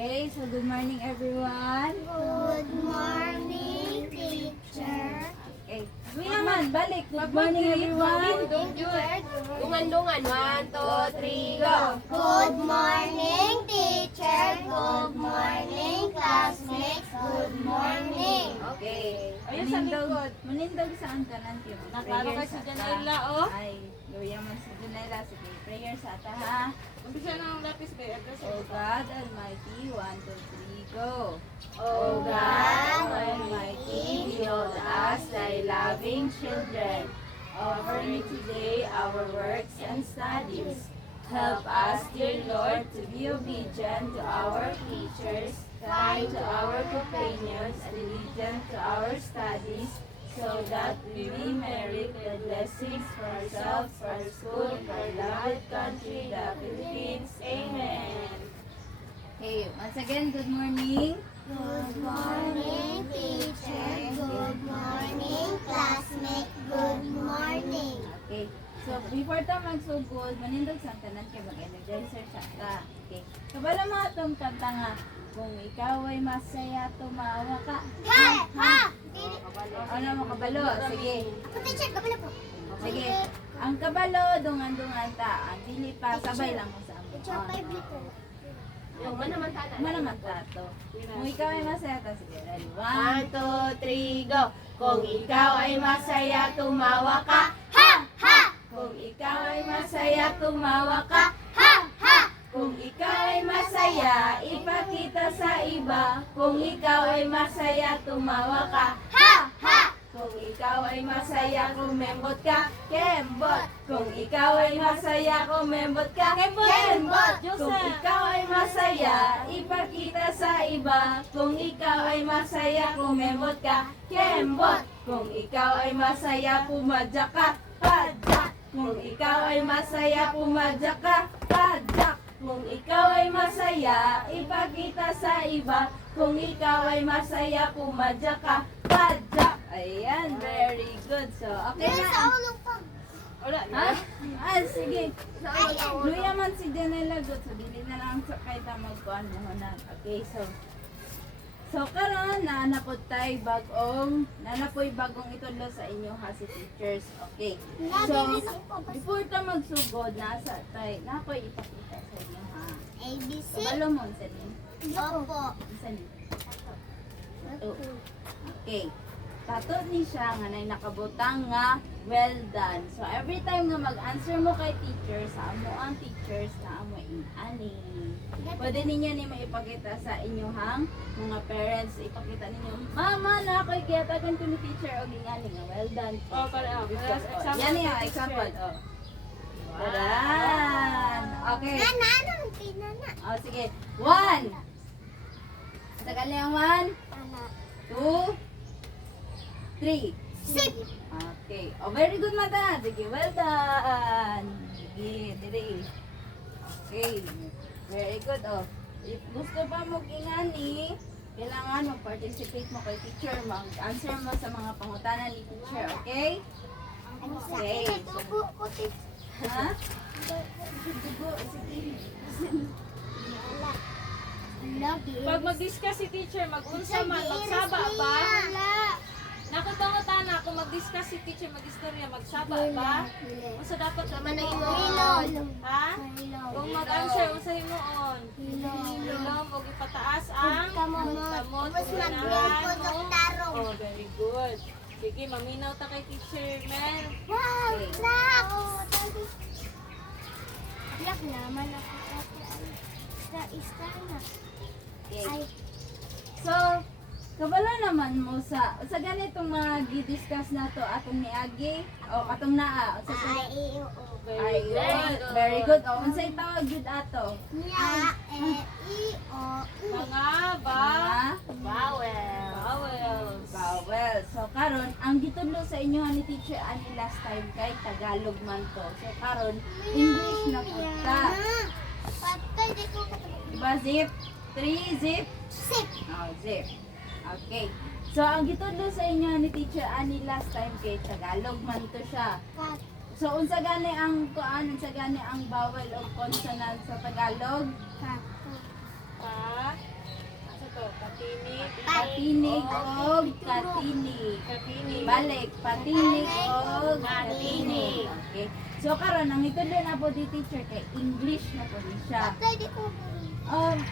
Okay, so good morning everyone. Good morning, teacher. Okay. Uy naman, balik. Good morning everyone. Dungan-dungan. 1, 2, 3, go! Good morning, teacher. Good morning, classmates. Good morning. Okay. Ayun sa likod. Manindog saan ka nanti mo? Naklaro kay si Janela, oh. Ay, luya man si Janela. Sige, prayer sa ata ha. Umpisa na ang lapis ba? Oh God Almighty, 1, 2, 3, go. Oh God Almighty, behold us, thy loving children. Offer me today our works and studies. Help us, dear Lord, to be obedient to our teachers, kind to our companions, diligent to our studies, so that we may merit the blessings for ourselves, for our school, and for our beloved country, the Philippines. Amen. Okay, once again, good morning. Good morning, teacher. Good morning, classmate. Good morning. Okay. So, before ta magsugod, manindog sa tanan kay mag-energizer siya ta. Okay. Kabalo mo atong kanta nga, kung ikaw ay masaya, tumawa ka. Hey! Ha! Ano mo kabalo? Sige. Ako, teacher, kabala po. Sige. Ang kabalo, dungan-dungan ta. Ang dili pa, sabay lang mo sa amin. Teacher, 5 liter. Yung manaman tana. Manaman tato. Kung ikaw ay masaya, ta sige. Ready? 1, 2, 3, go! Kung ikaw ay masaya, tumawa ka. Ha! Ha! Kung ikaw ay masaya, tumawa ka. Ha! Ha! Kung ikaw ay masaya, ipakita sa iba. Kung ikaw ay masaya, tumawa ka. Ha! Ha! Kung ikaw ay masaya, kumembot ka. Kembot. Kung ikaw ay masaya, kumembot ka. Kembot. Kung ikaw ay masaya, ipakita sa iba. Kung ikaw ay masaya, kumembot ka. Kembot. Kung ikaw ay masaya, pumadyak ka. Padyak. Kung ikaw ay masaya, pumadyak ka. Padyak. Kung ikaw ay masaya, ipakita sa iba. Kung ikaw ay masaya, pumadyak ka. Padyak. Ayan, very good. So, okay Meron sa na. ulo pa. Wala Ha? na. Sige. Ayan. Luya man si Janela good. So, dili na lang sa kay ta magkuhan mo na. Okay, so karon naanapod tay naanapoy bagong itudlo sa inyo ha si teachers. Okay. So, before ta magsugod nasa tay, napoy ipakita sa inyo ha. ABC. Kabalo mo sa inyo. Opo. Isa ni. Okay. Tato ni siya nga nay nakabutang nga well done. So every time nga mag-answer mo kay teacher sa amo ang teachers na amo ani. Pwede ninyo ni maipakita sa inyohang mga parents, ipakita ninyo, mama na ako'y kiyatagan ko ni teacher o gingani nga well done. Oh, para example. Yan yung example. Oh. Tadan. Okay. Nana, ano? Pinana. Oh, sige. 1. Sa kanyang 1, Nana. 2, 3. Sip. Okay. Oh, very good mata. Sige, well done. Sige, dire. Okay. Very good. Oh. If gusto pa mo ingani, kailangan mag-participate mo kay teacher. Mag-answer mo sa mga pangutanan ni teacher. Okay? Okay. Dugo ko, teacher. Ha? Dugo. Sige. Wala. Lagi. Pag mag-discuss si teacher, mag-unsa man, magsaba ba? Wala. Nakutangutan na, kung mag-discuss si teacher, mag-istorya, magsaba ba? Unsa dapat naman na Hilom. Ha? Kung mag-answer, unsa himuon? Hilom, o ipataas ang Kamot. kamot, Tapos mag-build ko ng tarong. Oh, very good. Sige, maminaw ta kay teacher, Mel. Wow! Nak! Yak naman ako. Isa na. Okay. Ay, So, kabalo naman mo sa ganitong mga gi-discuss na to atong niagi o atong naa sa ay, Ay, good. Very good. O, unsay tawag jud ato? Nya, o, Mga Vowel. vowels. Vowel. So, karon ang gitudlo sa inyo ni teacher ani last time kay Tagalog man to. So, karon English na punta. Patay, di ko katulog. Diba, zip? 3 zip? Sip. Oh, zip. Okay. So, ang gitudlo sa inyo ni teacher ani last time kay Tagalog man to siya. Kat. So, unsa gani ang kuan, unsa gani ang vowel o consonant sa Tagalog? Kat. Pa, to. Patinig. Patinig og katinig. Katinig. Balik, patinig og katinig. Okay. So karon ang ito din na po di teacher kay English na po di siya. Patay, di ko mabuli.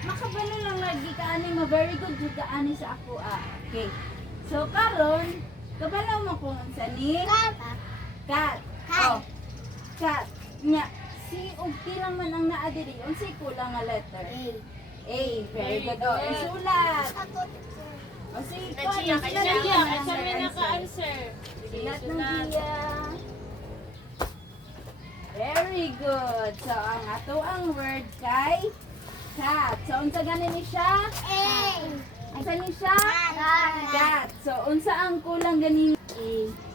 Makabalo lang lagi ka ani ma very good jud ka ani sa ako Okay. So karon kabalo mo kung unsa ni cat. Cat. Oh. Cat. Nya si og lang man ang naa diri. Unsay kulang nga letter? A. Very good. Oh, isulat. Ako, teacher. O sige, Kaya kami naka-answer. Silat ng Gia. Very good. So, ang ato ang word kay cat. So, unsa ganin ni siya? A. Unsa ni siya? Cat. Cat. So, unsa ang kulang ganin?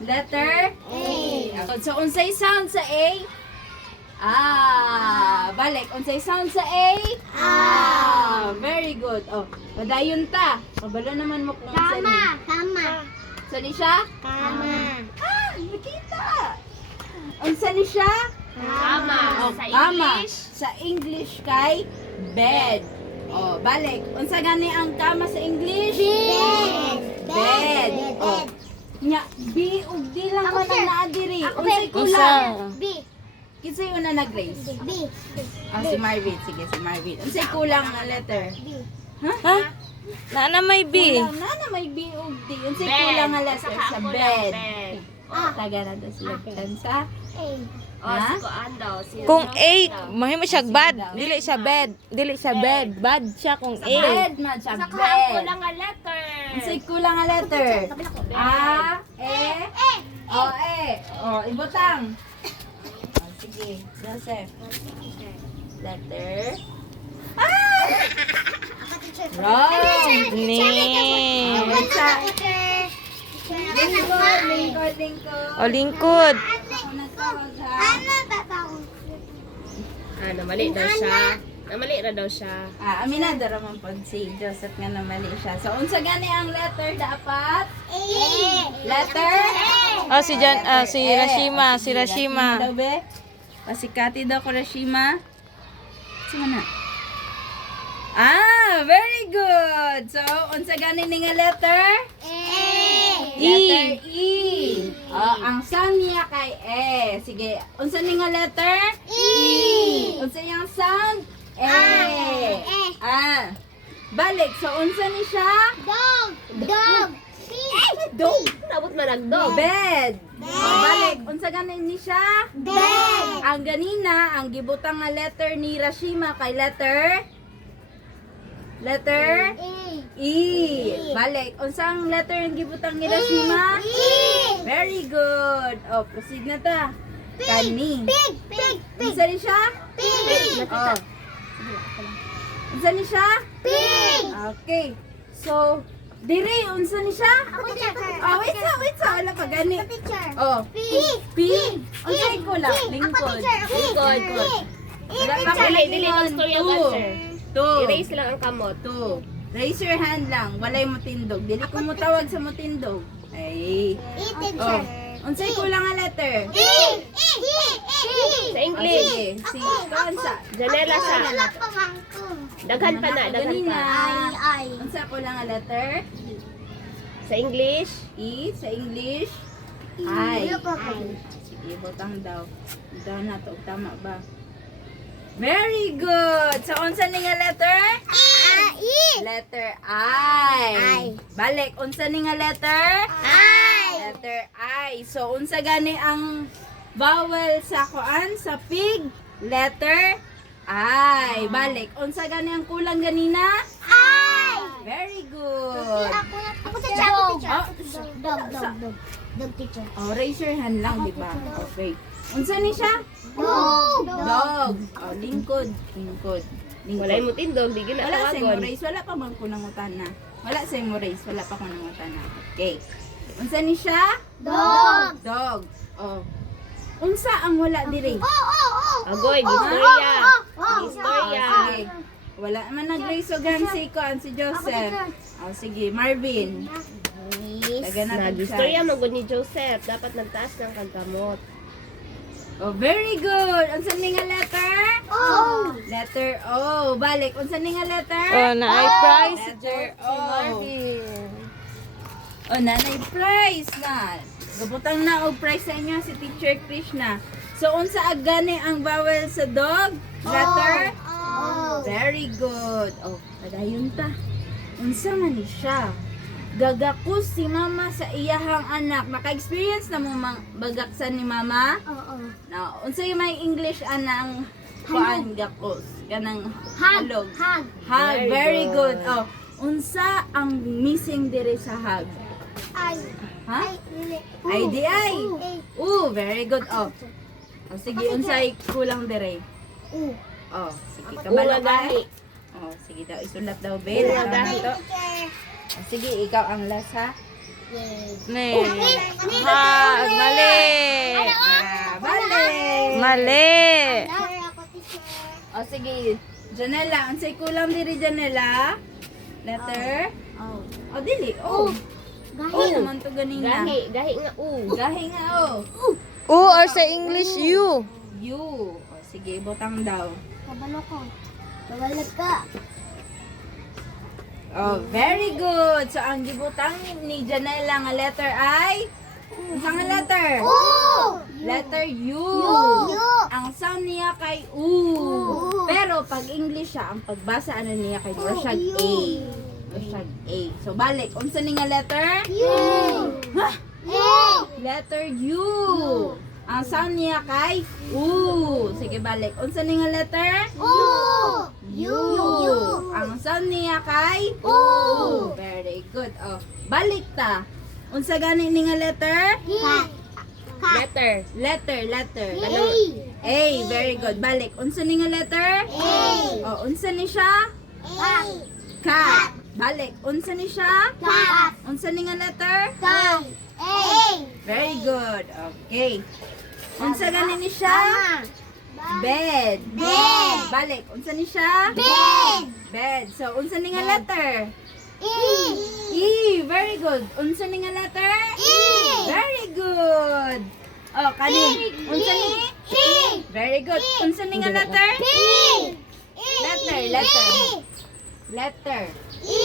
Letter? A. So, unsay sound sa A? Balik. Unsay sound sa A? Very good. Oh, padayon ta. Pabalo naman mo kung unsa ni. Tama. Unsa ni siya? Tama. Nakita. Unsa ni siya? Tama. Sa Tama. English. Sa English kay bed. Oh, balik. Unsa gani ang kama sa English? Bed. Bed. Oh. Nya, B ug D lang Ako, man ang sir. naa diri. Ako, Unsay sir. kulang? B. Kinsay una nag-raise? B. Si Marvin. Sige, si Marvin. Unsay kulang nga letter? B. Ha? Na may Kulang na may B ug D. Unsay Bed. kulang nga letter Saka sa kulang bed? bed. Taga na to sila sa A. Ha? Kung A, mahimo siya bad. Dili siya bed. Dili siya bed. Bad siya kung Sa A. bed man siya. Saka Bed. ang kulang nga letter. Unsay kulang nga letter? A, E, O, E. O, ibutang. O, sige, Joseph. Letter. Ako, teacher. Wrong. Ni. Wait sa Teacher. lingkod. O lingkod. Ako nagtawag ha. Ano tatawag? Namali daw siya. Namali ra daw siya. Aminado raman po si Joseph nga namali siya. So, unsa gani ang letter dapat? A. Letter? Oh, si Jan, si Rashima, si Rashima. Daw be? Pasikati daw ko Rashima. Sino na? Very good. So, unsa gani ni nga letter? A. Letter E. Ang sound niya kay E. Sige, unsa ni nga letter? E. Unsa yung sound? E. E. Balik. So, unsa ni siya? Dog. Dog. Dog. Nabot managdog. Bed. Balik. Unsa gani ni siya? Bed. Ang ganina, ang gibutang nga letter ni Rashima kay letter? Letter? A. E. Balik. Unsang letter ang gibutang ni Rashima? E. Very good. Oh, proceed na ta. Kani. Pig. Pig. Pig. Unsa ni siya? Pig. Oh. Unsa ni siya? Pig. Okay. So, diri, unsa ni siya? Ako, teacher. Oh, wait sa. Wala pa gani. Ako, teacher. Oh. Pig. Pig. Unsay kulang? Ako, Lingkod. teacher. Ako, Lingkod. teacher. Wala pa Dili, gani dili yun. ang story of Two. answer. Two. Erase lang ang kamot. Two. Raise your hand lang. Walay mo tindog. Dili ko mo tawag sa mo tindog. Ay. E, Oh. teacher. Unsay kulang nga letter? E. Sa Oh, English. sige. Si Kansa. Janela sa. Wala pa man ko. Daghan pa na, daghan Ganina. pa. Ay. Unsa kulang nga letter? Sa English. E sa English. Ay. Wala pa pa. Sige, butang daw. Daw na to. Tama ba? Very good. So, unsa ni nga letter? E. Letter I. I. Balik. Unsa ni nga letter? I. Letter I. So, unsa gani ang vowel sa kuan? Sa pig? Letter I. Balik. Unsa gani ang kulang ganina? I. Very good. Ako, teacher. Ako, teacher. Oh, Dog. Dog, teacher. oh, raise your hand lang, di ba? Okay. Unsa ni siya? Dog. Dog. Oh, lingkod. Lingkod. Walay mo tindog, di gina Wala sa mo tawagon. raise. Wala pa bang kunangutan na? Wala sa mo raise. Wala pa kunangutan na. Okay. Unsa ni siya? Dog. Dog. Oh. Unsa ang wala diri? Agoy, gistorya. Oh. Gistorya. Sige. Wala man nag-raise o gang si Kuan, si Joseph. Oh, sige. Marvin. Taga na siya. Nagistorya magod ni Joseph. Dapat nagtaas ng kagkamot. Oh, very good. Unsa ni nga letter? O. Letter O. Balik. Unsa ni nga letter? Oh, na ay prize. Letter Si O. Marvin. Oh, nanay prize na. Gabutang na og prize sa inyo si Teacher Krishna. So, unsa agani ang vowel sa dog? Letter? O. Very good. Oh, padayon ta. Unsa man ni siya? Gagakus si mama sa iyahang anak. Naka-experience na mo bagaksan ni mama? Oo. Na, unsa yung may English anang kuan gakus? Kanang Hug. halog. Hug. Hug, very good. good. Oh, unsa ang missing dire sa hug? Ay. Ha? Ay, dili. IDI. U. Very good. Oh, sige, unsay kulang dire? U. Oh, sige, kabalo ka. Oh, sige daw, isulat daw, Bel. Ula gahi. Oh, sige, ikaw ang last, ha? Ne. Ha, mali. Bale! Mali. Ako, teacher. Oh, sige. Janela, unsay kulang diri Janela? Letter? Oh, dili. Oh. Gahi. Naman to ganina. gahi nga Gahi nga, oh. U or sa English U. You. Oh, sige, butang daw. Kabalo ko. Kabalag ka. Oh, very good. So, ang gibutang ni Janela nga letter ay? Unsa nga letter? U. Letter U. U. Ang sound niya kay U. Pero pag English siya, ang pagbasa ano niya kay Rashag A. Rashag A. So, balik. Unsa ni nga letter? U. Ha? U. Letter U. Ang sound niya kay U. Sige, balik. Unsa ni nga letter? U. U. Ang sound niya kay U. Very good. Oh, balik ta. Unsa gani ni nga letter? letter Letter. A. A. Very good. Balik. Unsa ni nga letter? A. Oh, unsa ni siya? Cat. Cat. Balik. Unsa ni siya? Cat. Unsa ni nga letter? Cat. A. Very good. Okay. Unsa gani ni siya? Bed. Bed. Balik. Unsa ni siya? Bed. Bed. So, unsa ni nga letter? E. E. Very good. Unsa ni nga letter? E. Very good. Oh, kani. Unsa ni? P. Very good. Unsa ni nga letter? P. Letter. E.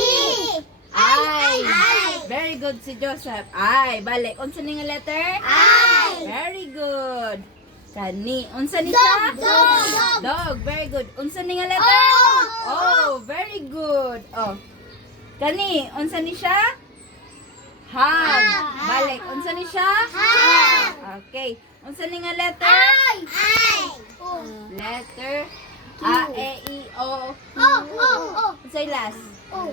I. Very good si Joseph. I. Balik. Unsa ni nga letter? I. Very good. Kani. Unsa ni siya? Dog. Dog. Very good. Unsa ni nga letter? Oh, very good. Oh. Kani. Unsa ni siya? Hug. Balik. Unsa ni siya? Hug. Okay. Unsa ni nga letter? Letter A, E, I, O. Unsay last? O.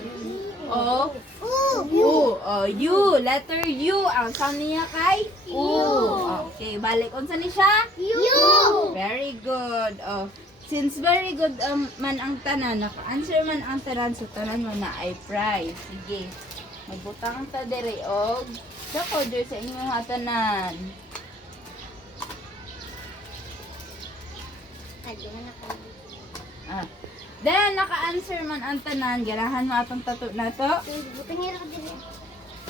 U. Oh, U. Letter U. Ang sound niya kay U. Okay, balik. Unsa ni siya? Very good. Oh, since very good man ang tanan, naka-answer man ang tanan, so tanan mo na ay prize. Sige. Magbutang ta dere og sa order sa inyong hatanan. Ah. Then, naka-answer man ang tanan, ganahan mo atong tato na to.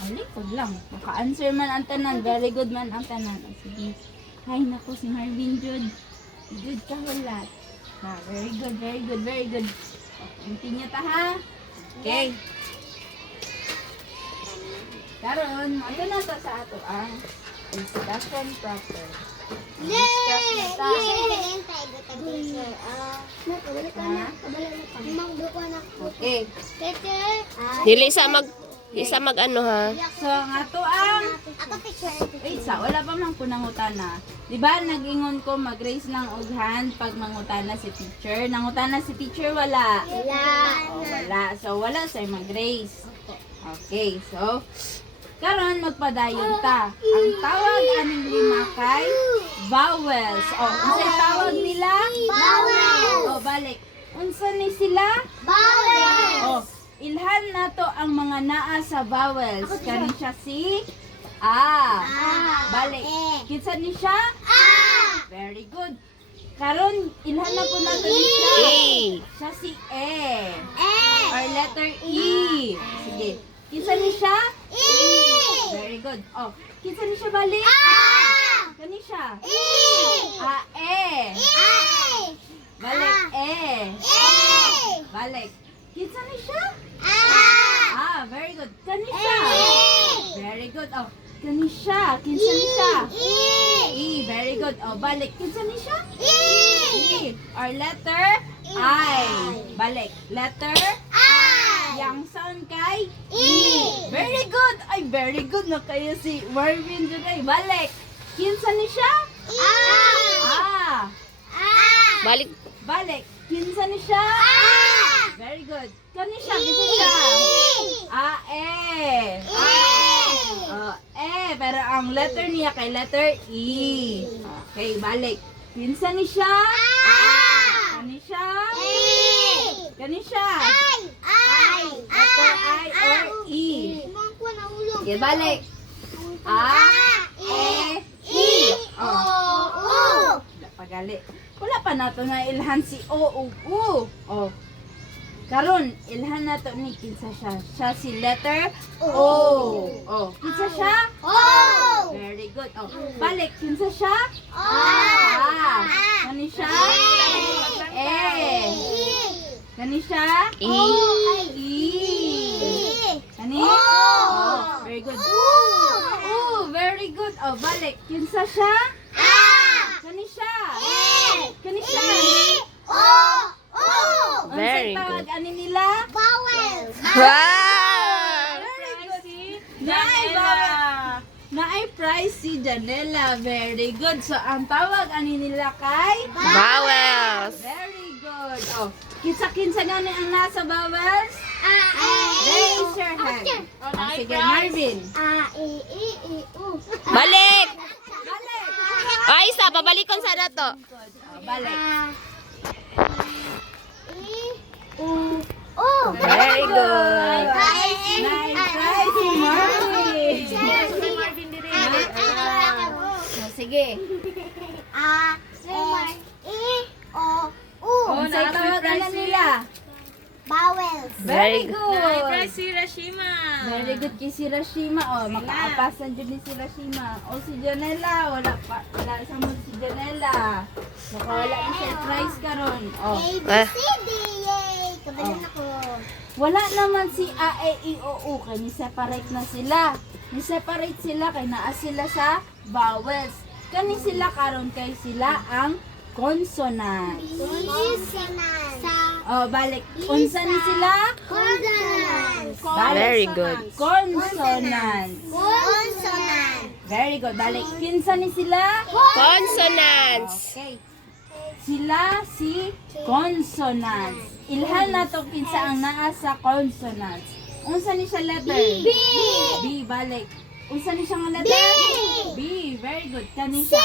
Alikod lang. Naka-answer man ang tanan. Very good man ang tanan. Oh, sige. Hi, naku si Marvin Jude. Jude ka hulat. Ha, very good, very good, very good. Continue ta ha. Okay. Karon, ano na ta sa ato ang introduction proper. Discuss na ta. Okay. dili sa mag ano ha So, ang ato ang Ako teacher. wait, wala pa man ko nangutana. Di ba nag-ingon ko mag-raise ng og hand pag mangutana si teacher? Nangutana si teacher, wala. Oh, wala. So, wala sa'yo mag-raise. Okay, so, karon magpadayon ta. Ang tawag aning lima kay vowels. Oh, unsay tawag nila? Vowels. Oh, balik. Unsa ni sila? Vowels. Oh, ilhan nato ang mga naa sa vowels. Kani siya si A. Balik. Kinsa ni siya? Very good. Karon ilhan na po nato ni siya. Siya si E. Or letter E. Sige. Kinsa ni siya? Very very good. Oh, kinsa ni siya balik? Kani siya. E. Balik, balik. Kinsa ni siya? Very good. Kani siya. Very good. Oh, kani siya. Kinsa ni siya? E. Very good. Oh, balik. Kinsa ni siya? E. Or letter I. Balik. Letter yang sound kay Very good. Ay, very good na kayo si Marvin Jugay. Balik. Kinsa ni siya? Balik. Balik. Kinsa ni siya? Very good. Kani siya. Kinsa siya? Pero ang letter niya kay letter E. Okay, balik. Kinsa ni siya? Kani siya? Kani siya? Letter I or E. Okay, balik. E. Pagali. Wala pa nato na ilhan si O. Karon, ilhan nato ni kinsa siya. Siya si letter O. Kinsa siya? Very good. Balik, kinsa siya? Kani siya? Kani siya? E. Kani? Very good. Very good. Balik, kinsa siya? Kani siya? Kani siya? Very Unsay tawag good. ani nila? Vowels. Wow! Very good. Janela. Naay prize si Janela. Very good. So, ang tawag ani nila kay? Vowels. Very good. Kinsa gani ang nasa vowels? Raise your hand. Sige, Marvin. Balik. Balik. Ay, isa. Pabalikon sa dato. Balik. Very good. Naay prize si Marvin. Sige. Unsay tawag ani nila? Vowels. Very Very good. Si Rashima. Very good kay si Rashima. Makaapasan dyan ni si Rashima. Si Janela. Wala sa mo si Janela. Baka wala yung surprise karon. A, B, Ah. C, D. Yay! Kabalan ako. Wala naman si A, E, I, O, U. Kaya ni-separate na sila. Ni-separate sila kaya naa sila sa vowels. Kani sila karon kay sila ang consonant. Consonant. Balik. Unsa ni sila? Consonant. Balik. Very good. Consonant. Consonant. Very good. Balik. Kinsa ni sila? Consonants. Okay. Sila si consonants. Ilhan na to kinsa ang naa sa consonants. Unsa ni siya letter? B. B. Balik. Unsa ni siya nga letter? B. Very good. Kani siya.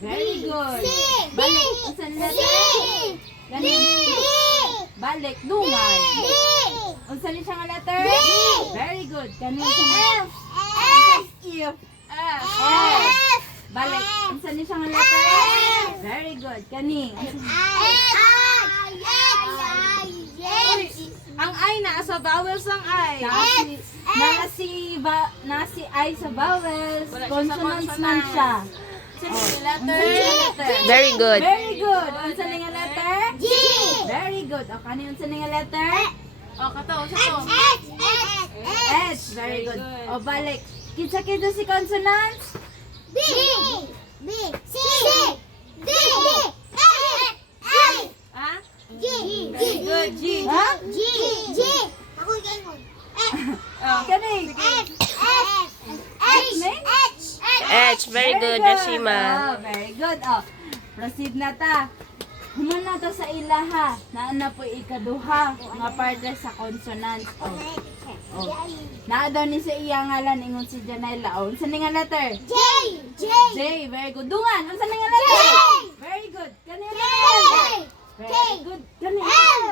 Very good. Balik. Unsa ni letter? Kani. Balik. Dungan. Unsa ni siya nga letter? Very good. Kani siya. If. F. Balik. Unsa ni siya nga letter? Very good. Kani. Ang I na sa vowels ang I. Nasi I sa vowels. Wala siya sa Consonants man consonants. siya. Letter. Very good. Very good. Unsa ni nga letter? G. Very good. O kani unsa ni nga letter? Kato, sa to. S. Very good. O balik. Kinsa si consonants? B. B. C. D. A. Ha? G. Very good, G. Ha? G. G. Ako ganun. Kani. F. H. H. H. Very good, Rashima. Very good. Proceed na ta. Human na to sa ilaha. Naana po ikaduha. Nga parte sa consonants. Naa daw ni sa iya ngalan ingon si Janela. Unsa ni nga letter? J. J. J. Very good. Dungan. Unsa ni nga letter? Very good. Kani J. Very good. Kani. L.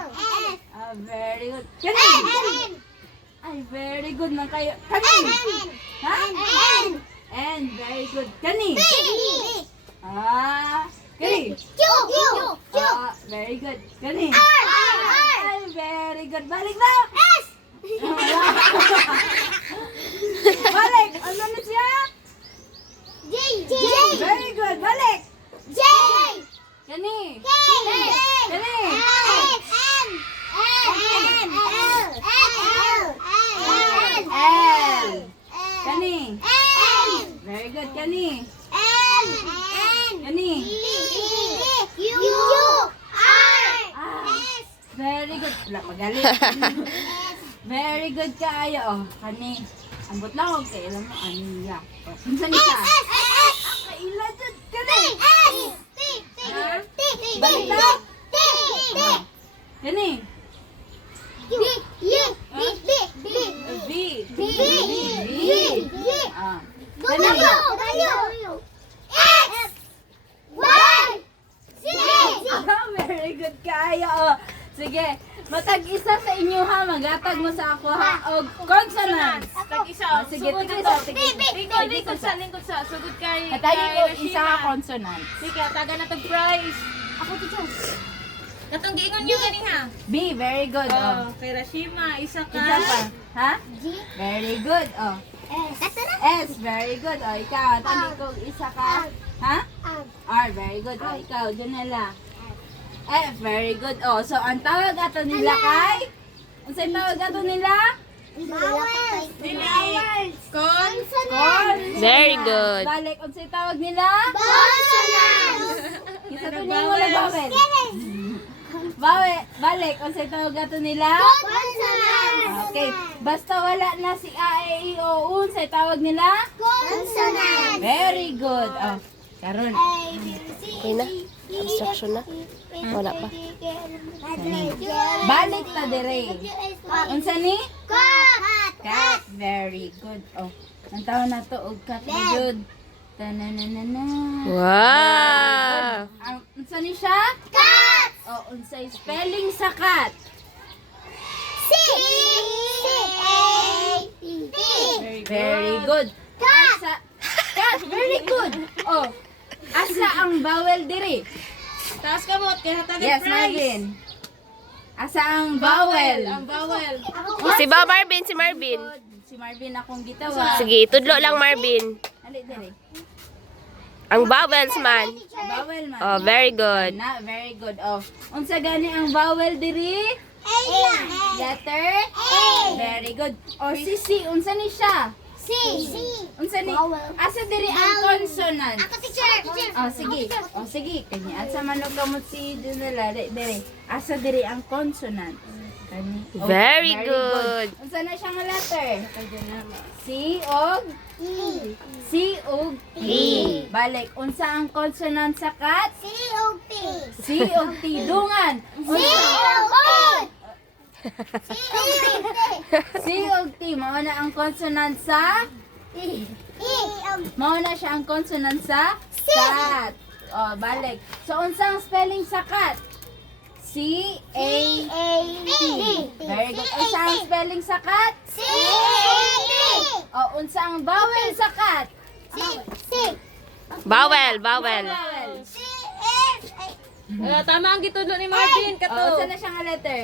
Very good. Kani. Ay, very good man kayo. Kani. Ha? And very good. Kani. Kani. Q. Very good. Kani. R. Ay, very good. Balik na. S. Balik. Ano na siya? J. J. Very good. Balik. J. Kani. K. Kani. L. Kani. Very good. Kani. Kani. Very good. Wala magalit. Very good kaayo. Oh, kani. Ambot lang og kay alam mo aniya. Oh, kinsa ni ka? Kaila jud kani. Kani. V. Ah. Very good kaayo. Oh. Sige, matag-isa sa inyo ha, magatag mo sa ako ha, og consonants. Tag-isa. Ah, sige, Sugod tigil ito. sa, tigil. Lingkod sa. Sugod kay Hatayin ko kay isa ka Rashima. consonant. Sige, taga na tag prize. Ako dito. Katong giingon niyo gani ha. B, very good. Oh, Oh. kay Rashima, isa ka. Isa pa. Ha? Very good. Oh. S, very good. Oh, ikaw, tali ko isa ka. Ha? R, very good. Oh, ikaw, Janela. F, very good. Oh, so ang tawag ato nila kay? Unsay tawag ato nila? Con. Very good. Balik, unsay tawag nila? Isa to niya mo na bawel. Balik, unsay tawag ato nila? Okay, basta wala na si A, E, I, O, U, unsay tawag nila? Very good. Oh, karon. Okay na? Abstraction na? Wala pa. Balik ta dire. Unsa ni? Cat. Very good. Oh, ang tawag na to og cat na jud. Tananana. Wow! Ang unsa ni siya? Oh, unsay spelling sa cat? Very good. Asa, cat, very good. Oh, asa ang vowel dire? Taas ka mo, kaya taga Yes, prize. Marvin. Asa ang vowel? Ang bawal. Si Marvin, si Marvin. Si Marvin akong gitawa. Sige, tudlo lang Marvin. Ali dire. Ang vowels man. Vowel man. Oh, very good. Na, very good. Oh, unsa gani ang vowel diri? Letter? Very good. Oh, si C, unsa ni siya? Unsa ni? Asa diri ang consonant? Oh, sige. Oh, sige. Kanya asa man og kamot si Junela dire. Asa diri ang consonant? Kani. Oh, Very good. Unsa na siya nga letter? C og C og E. Balik. Unsa ang consonant sa cat? C og T. Dungan. C og T. Mao na ang consonant sa Mao na siya ang consonant sa cat. Oh, balik. So unsa ang spelling sa cat? C-A-T. Very good. Unsa ang spelling sa cat? Oh, unsa ang vowel sa cat? Bawel. Vowel. Tama ang gitudlo ni Marvin. Oh, Kato. unsa na siya nga letter?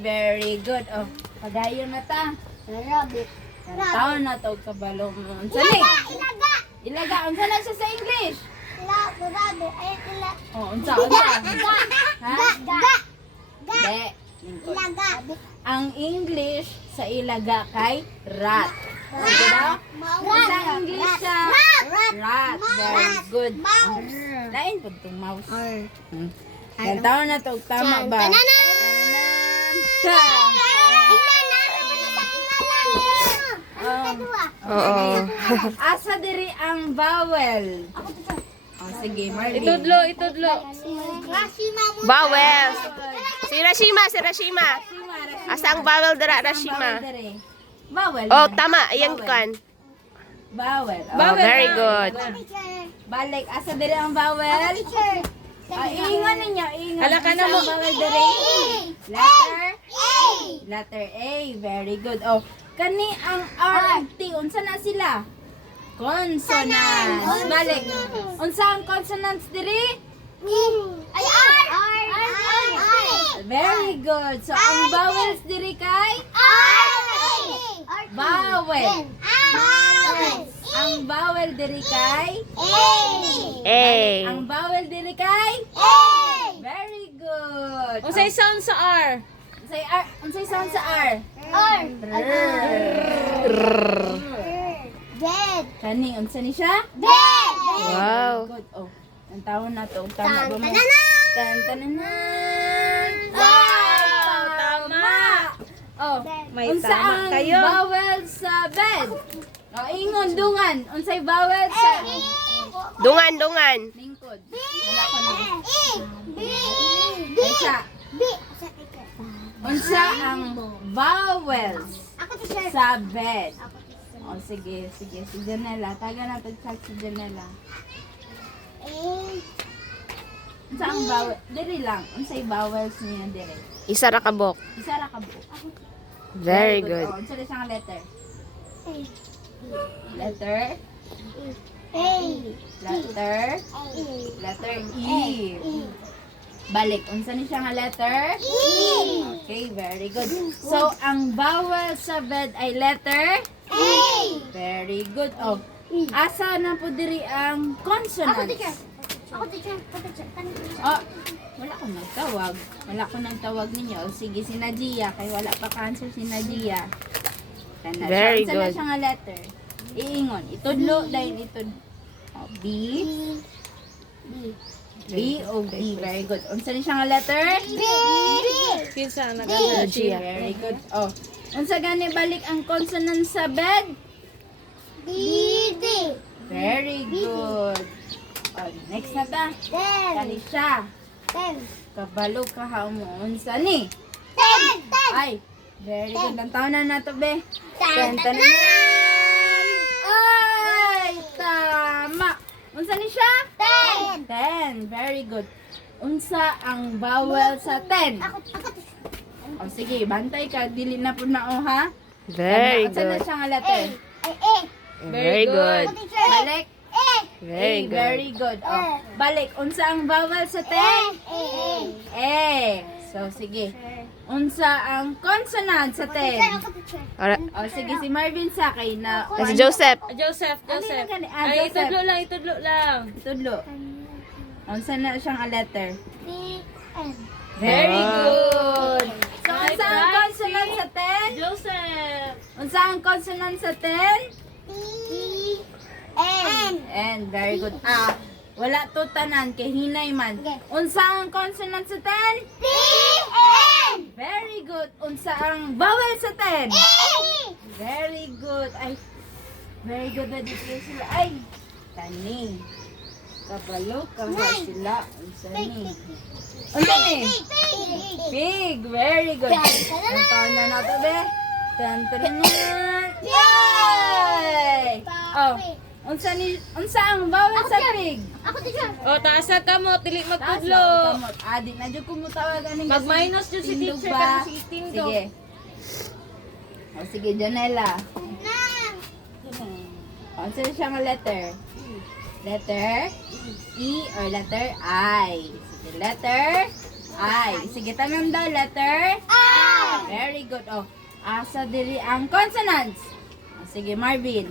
Very good. Oh, pagayon na ta. Taon na to kabalo mo. Unsa ni? Ilaga. Unsa na siya sa English? Oh, unsa? Ha? De. Ang English sa ilaga kay rat. Sige daw? Unsa ang English sa rat? Very good. Lain po itong mouse. Yan taon na to. Tama ba? Oo. Asa diri ang vowel? Oh, sige, Marvin. Itudlo. Bawel. Si Rashima. Asa ang bawel dira, Rashima? Vowel. Oh, man. tama. Ayan kan. Vowel. Oh, very good. Balik. Asa diri ang vowel? Ingon ninyo. Ingon. Hala ka na mo. Asa ang vowel diri? Letter A. Very good. Oh, kani ang R ug T. Unsa na sila? Consonants. Balik. Unsa ang consonants diri? Very good. So, ang vowels diri kay? Vowel. Vowel. Ang vowel diri kay A. ang vowel diri kay Very good. Unsay sound sa R? Unsay sound sa R? Bed. Kani unsa ni siya? Bed. Wow. Good. Oh, ang tawon na to. Tama ba mo? Tantanan. Tan-tananan. Wow, tama. Oh, May unsa tama ang kayo. vowel sa bed? Oh, ingon dungan. Unsay vowel sa Dungan. lingkod? Wala ko na. B. Unsa? B. Unsa ang vowels Ako teacher. sa bed? Oh, sige. Si Janela. Taga na pag-chat si Janela. Unsa ang vowel? Diri lang. Unsay vowels niya diri? Isa ra kabok. Isa ra ka buo. Very good. Oh, unsa rin siyang letter? Letter? Letter E. Balik. Unsa ni siya nga letter? Okay, very good. So, ang vowel sa bed ay letter? Very good. Oh, asa na po diri ang consonants? Ako teacher. Oh, wala ko nagtawag. Wala ko nagtawag ninyo. O, sige, si Nadia. Kay wala pa ka-answer si Nadia. Kana siya. Very Unsa na good. siya nga letter? Iingon. Itudlo dahil itudlo. Oh, B. B o D. Very good. Unsa ni siya nga letter? Kinsa na G. Very good. Oh. Unsa gani balik ang consonant sa bed? Very good. Oh, next na ta. Kani siya. Kabalo ka ha mo. Unsa ni? Ay, very good. Ang taon na nato, be. Tantanan! Ay, tama. Unsa ni siya? 10. Very good. Unsa ang vowel sa 10? O sige, bantay ka. Dili na po na o ha? Very Unsa na good. siya nga letter? Very good. Balik. Very A, very good. good. O, balik. Unsa ang vowel sa 10? A. So, sige. Unsa ang consonant sa 10? Ora. O, sige, si Marvin Sakay na... Si Joseph. Joseph. Ano na gani? Ah, Ay, Joseph. itudlo lang. Tudlo. Unsa na siyang a letter? Very Wow. good. So, Right, unsa ang right. consonant sa 10? Joseph. Unsa ang consonant sa 10? And very good. Ah, wala to tanan kay hinay man. Unsa ang consonant sa 10? Very good. Unsa ang vowel sa 10? Very good. Ay, very good na dito sila. Ay, tani. Kabalo ka ba sila? Unsa ni? Unsa ni? Pig. Very good. Ang taon na nato, be. Tan-tan-tan. Yay! Oh, unsa ang vowel sa pig? O, taasa ka mo, dili Taas magtudlo. lang, kamot. Di na dyan kumutawag aning Mag-minus dyan si tindog teacher, ba? kasi si tindog. Sige. O sige, Janela. O, saan siyang letter? Letter E or letter I? Sige, letter I. Sige, tanong daw, letter Very good. O, asa diri ang consonants? O, sige, Marvin.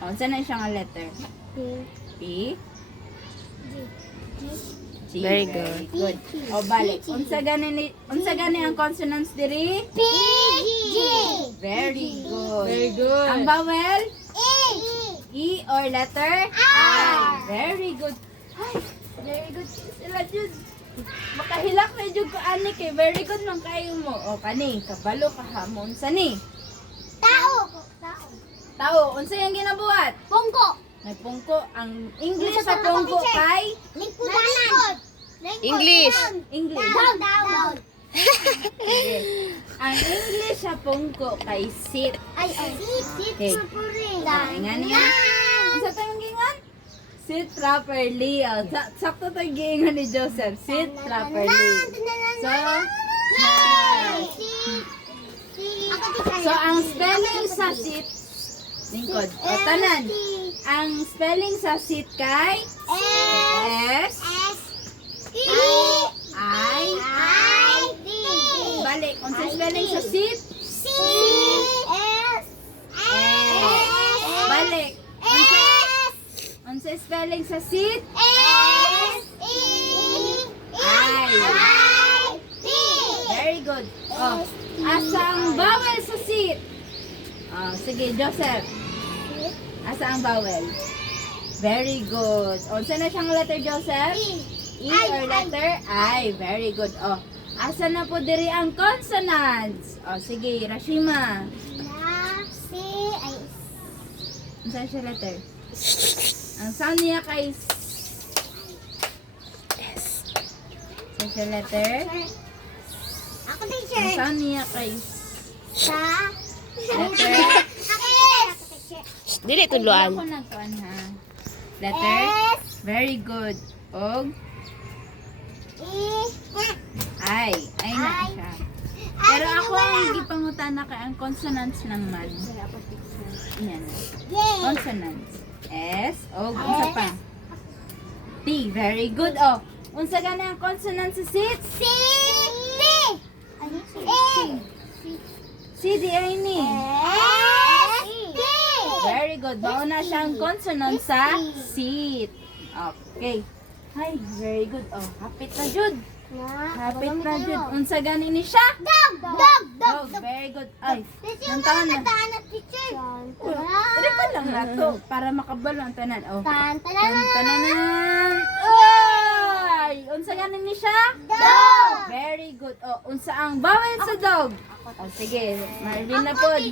O, saan na siyang letter? P? G. Very good. Good. O balik. Unsa gani ang consonants diri? Very good. Very good. Ang vowel? E or letter? I. Very good. Ay, very good. Sila jud. Makahilak na jud ko ani kay very good man kayo mo. O kani, kabalo ka ha mo. Unsa ni? Tao, unsa yung ginabuhat? May pungko. Ang English sa pungko kay English. English. Down. Sige. Ang English sa pungko kay sit. Okay. Ingan niya. Isa tayong gingan? Sit properly. O, sakto tayong gingan ni Joseph. Sit properly. So, ang spelling sa sit, lingkod. O, tanan. Ang spelling sa sit kay S, I, balik. Ang spelling sa sit, spelling sa seat? S-E-I-T. Very good. Oh, asa ang vowel sa seat? Oh, sige, Joseph. Asa ang vowel? Very good. O, saan na siyang letter, Joseph? E or letter I. Very good. O, asa na po diri ang consonants? O, sige, Rashima. Saan siya letter? Ang sound niya kay Saan siya letter? Ako Ang teacher. sound niya kay Sa. letter. Dili Ako tudloan. nagkuhan ha. Letter? Very good. Og I. Ay na siya. Pero ako ang gipangutana kay ang consonants ng man. Yan. Consonants. S. Og unsa pa? T. Very good. Oh. Unsa gani ang consonants sa seat? C. D. I ni. Very good. Mauna siyang consonant sa seat. Okay. Hi, very good. Oh, hapit na jud. Hapit na jud. Unsa gani ni siya? Dog. Very good. Ay, ang taon na. Pero pa lang na to para makabalo ang tanan. Oh. Tanan. Ay, unsa gani ni siya? Very good. Oh, unsa ang vowel sa dog? Oh, sige. Marvin na pod.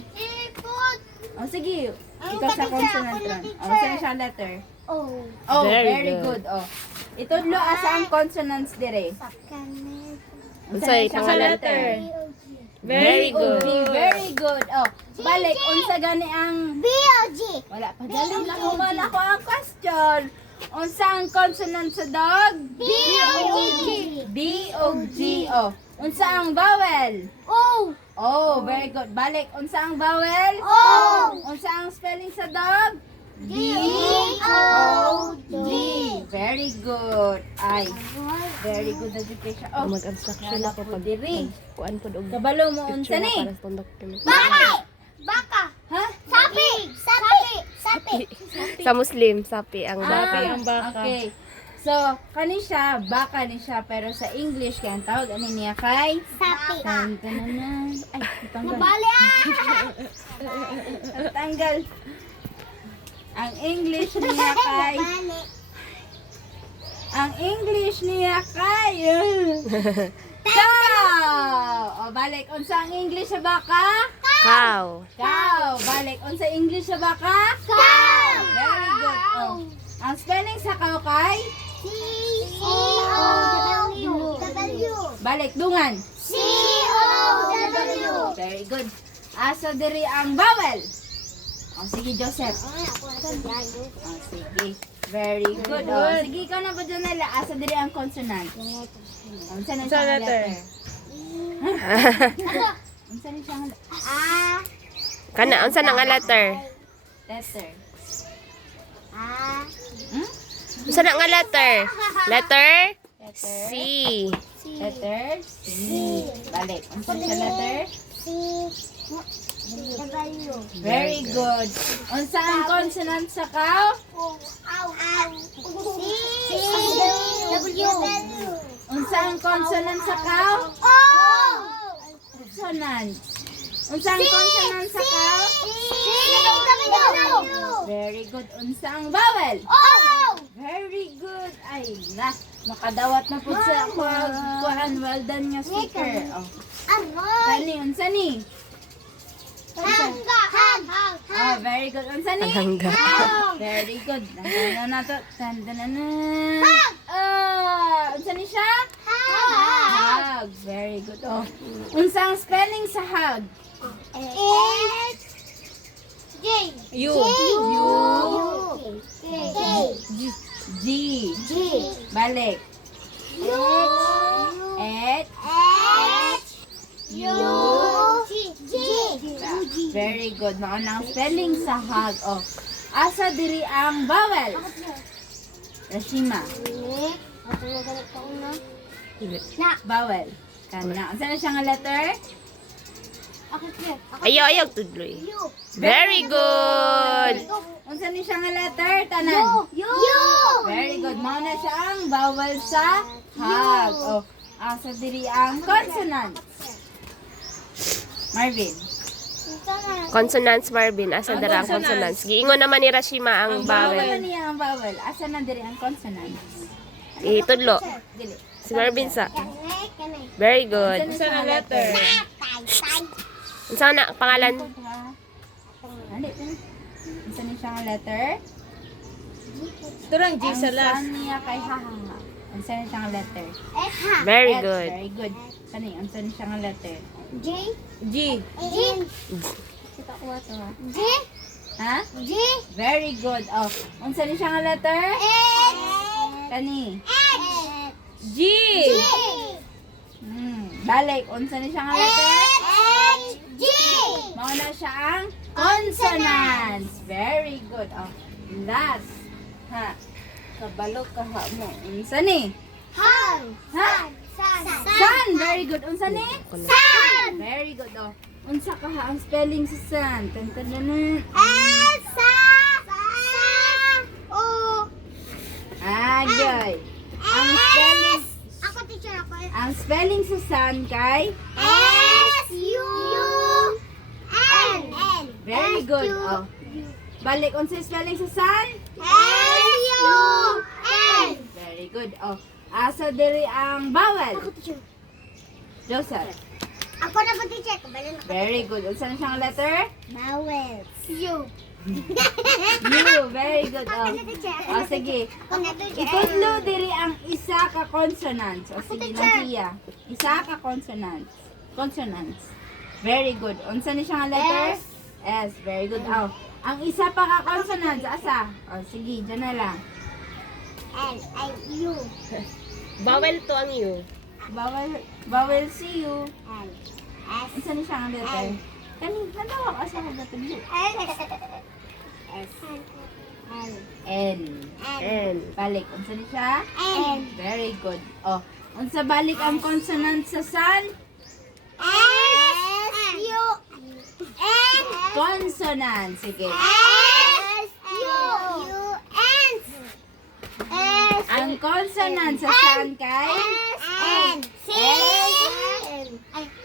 Oh, sige. Ikaw sa consonant ron. Oh, saan siya letter? Oh, very good. Oh. Itudlo asa ang consonants dire. Unsay Saan nga letter? Very good. Very good. Oh, balik unsa gani ang wala pa dali na wala ko ang question. Unsa ang consonant sa dog? B o G. Oh. Unsa ang vowel? Oh, very good. Balik unsa ang vowel? Unsa ang spelling sa dog? D-O-G. Very good. Ay, very good education. Oh, Mag-abstraction ako pag diri. kuan pod og Kabalo mo unsa picture ni? para sa document. Ha? Sapi. Sa Muslim, sapi ang baka. Okay. So, kani siya, baka ni siya, pero sa English, kaya ang tawag, ano niya kay? Tantanan. Ay, tanggal. Tanggal. Ang English niya kay, cow. O, balik. Unsa ang English sa baka? Cow. Cow. Balik. Unsa English sa baka? Very good. Oh. Ang spelling sa cow kay? Balik. Dungan. Very good. Asa diri ang vowel? O, sige, Joseph. O, sige. Very good. O, sige, ikaw na ba dyan nila? Asa diri ang consonant? O, unsa na siyang letter? Unsa na siyang Kana unsa na nga letter? letter? Unsa na nga letter? Letter Letter? C. Letter C. Balik. Unsa na siyang letter? Very good. Unsa ang consonant sa cow? Unsa ang consonant sa cow? Consonant. Unsa ang consonant sa cow? Very good. Unsa ang vowel? Very good. Ay, na. Makadawat na po sa kuhan. Well done nga sticker. Oh. Kani, unsa ni? Oh, very good. Unsa ni? Hangga. Very good. Nandun na to. Nandun na. Unsa ni siya? Hug. Very good. Oh. Unsa ang spelling sa hug? You. G. Balik. Very good. Mauna ang spelling sa hug. Oh. Asa diri ang vowel? Rashima. Vowel. Kana. Unsa na siya nga letter? Ako teacher. Ayaw tudloy. Very good. Unsa ni siya nga letter? Tanan. You. Very good. Mao na siya ang bawal sa hag. Oh, asa diri ang consonant. Marvin. Consonants, Marvin. Asa dara ang consonants? Giingon naman ni Rashima ang Bawal vowel. niya ang bawal. Asa na diri ang consonant? Itudlo. Dili. Si Marvin sa. Kanay. Very good. Unsa na letter? Unsa na pangalan? Andi. Unsa ni siya nga letter? Turang G Ang sa last. san niya kay ha. Unsa ni siya nga letter? Very F. good. Very good. Kani unsa ni siya nga letter? J. G. G. Kita ko ato ha. G. Ha? G. Very good. Oh, unsa ni siya nga letter? X. Kani. X. G. Balik, unsa ni siya nga letter? H. G. Mao na siya ang consonants. Very good. Oh, last. Ha. Kabalo ka ha mo. Unsa ni? Han. Ha? San. Sun. Very good. Unsa ni? San. Very good. Oh. Unsa ka ha ang spelling sa sun? Tantananan. Sa. O. Agay. Ang spelling Ako teacher ako. ang spelling sa sun kay S. U. N. N. very good. Oh. Balik unsa yung spelling sa sun? S. U. N. Very good. Oh. Asa diri ang vowel? Ako teacher. Joseph. Ako na po teacher. Kabalo na. Very good. Unsa na siyang letter? Vowels. U. You. Very good. Oh. Ako na teacher. Oh, sige. Ako na teacher. Itudlo diri ang isa ka consonants. O Ako, sige, teacher. Nadia. Isa ka consonants. Consonants. Very good. Unsa ni siya nga letter? S. S. Very good. Oh. Ang isa pa ka consonants, asa? O sige, dyan na lang. N. I. U. Vowel to ang U. Bawal see you. N. S. Unsa ni siya nga letter? N. Kani, nanawa ka sa kagatulyo. N. S. N. N. N. Balik. Unsa ni siya? N. Very good. Oh. Unsa balik ang consonant sa sun? S. U. N. Consonant. Sige. S. U. N. S. Ang consonant sa sun kay? N. C.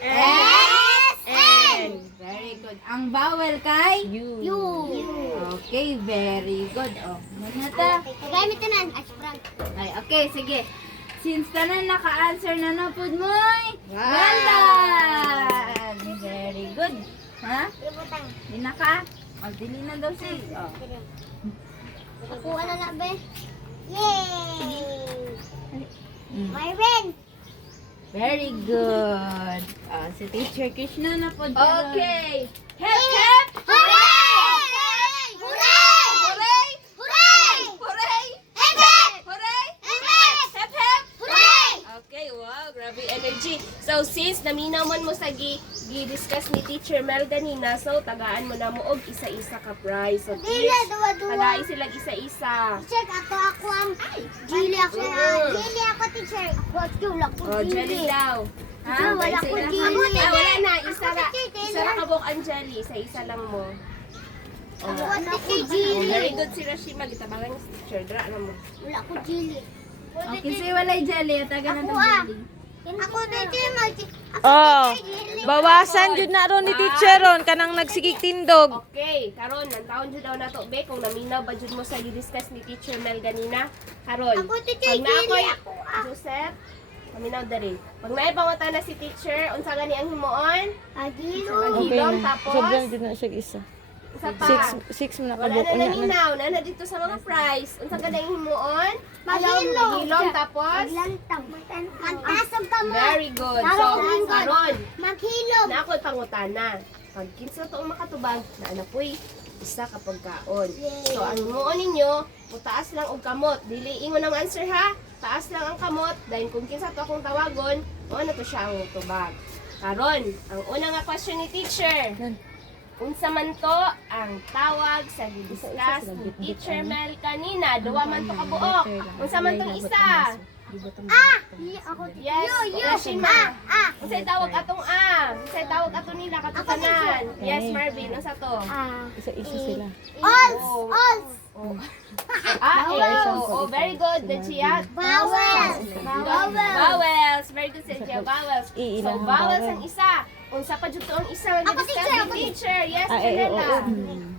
S. N. Very good. Ang vowel kay? U. Okay, very good. Oh, manata. Gamit ko na. Asprang. Ay, okay, sige. Since tanan naka-answer na na pud mo. Well done. Very good. Ha? Ibutang. Di na ka? O, dili na daw si. Oh. Ako ano na ba? Yay! Mm. Marvin! Very good. Si Teacher Krishna na po. Okay. Hep, hep! Hooray! Hooray! Hooray! Hooray! Hooray! Hep, hep! Hooray! Hep, hep! Hep, hep! Hooray! Okay, wow, grabe energy. So, since naminaw man mo sa gi-discuss ni Teacher Mel ganina, so, tagaan mo na mo og isa-isa ka prize. So, Dili, kids, duwa-duwa. tagaay sila isa-isa. Check, ako ang Jilly ako na. Jilly ako, teacher. Ako, Jul, ako, Oh, jelly daw. Ah, wala ko Isa-isa. jelly. Ah, wala na. Isa Ako, ra. teacher, Isa ra kabok ang jelly. Isa-isa lang mo. Ako, teacher, Oh, Jilly. very good si Rashima. Gitabangan ni teacher. Dra na mo. Wala ko Jilly. Okay, so walay jelly. Taga na Ako, ng jelly. Ako, teacher, Oh, bawasan jud na ron ni teacher ron kanang nagsigig tindog. Okay, karon ang taon jud daw nato be kung naminaw ba jud mo sa gi-discuss ni Teacher Mel ganina. Karon, Ako, teacher, pag naakoy Jilly, ako, Joseph, paminaw diri. Pag naipangutana na si teacher, unsa gani ang himuon? Agilo. Hilom tapos na siya isa. isa pa. Six mo na Wala na naninaw, na dito sa mga prize. Unsa gani ang himuon? Mahilo. Hilom tapos Maglantang. Magtasog ka mo. very good. So, Tarong karon, Maghilom. na ako'y pangutana. Pag kinsa to makatubag, na anapoy isa ka pagkaon. So, ang himuon ninyo, taas lang og kamot. Dili ingon ang answer ha. Taas lang ang kamot. Dahil kung kinsa to akong tawagon, o na to siya ang tubag. Karon, ang una nga question ni teacher. Unsa man to ang tawag sa gidiscuss ni Teacher Mel kanina? Duwa man to kabuok. Unsa man tong isa? Ah! Ako. Yes, Yo, yo. Rashima. Ah, ah. Unsay tawag atong A? Sa tawag ato nila katutanan. Yes, Marvin, ano sa to? Isa-isa sila. Alls. Oh. Alls. Very good, Najia. Vowels. Vowels. Very good, Najia. Vowels. So, Iilang vowels vowel? ang isa. Unsa pa jud to ang isa Ako, teacher, ako, teacher. Yes, Oo. Janela.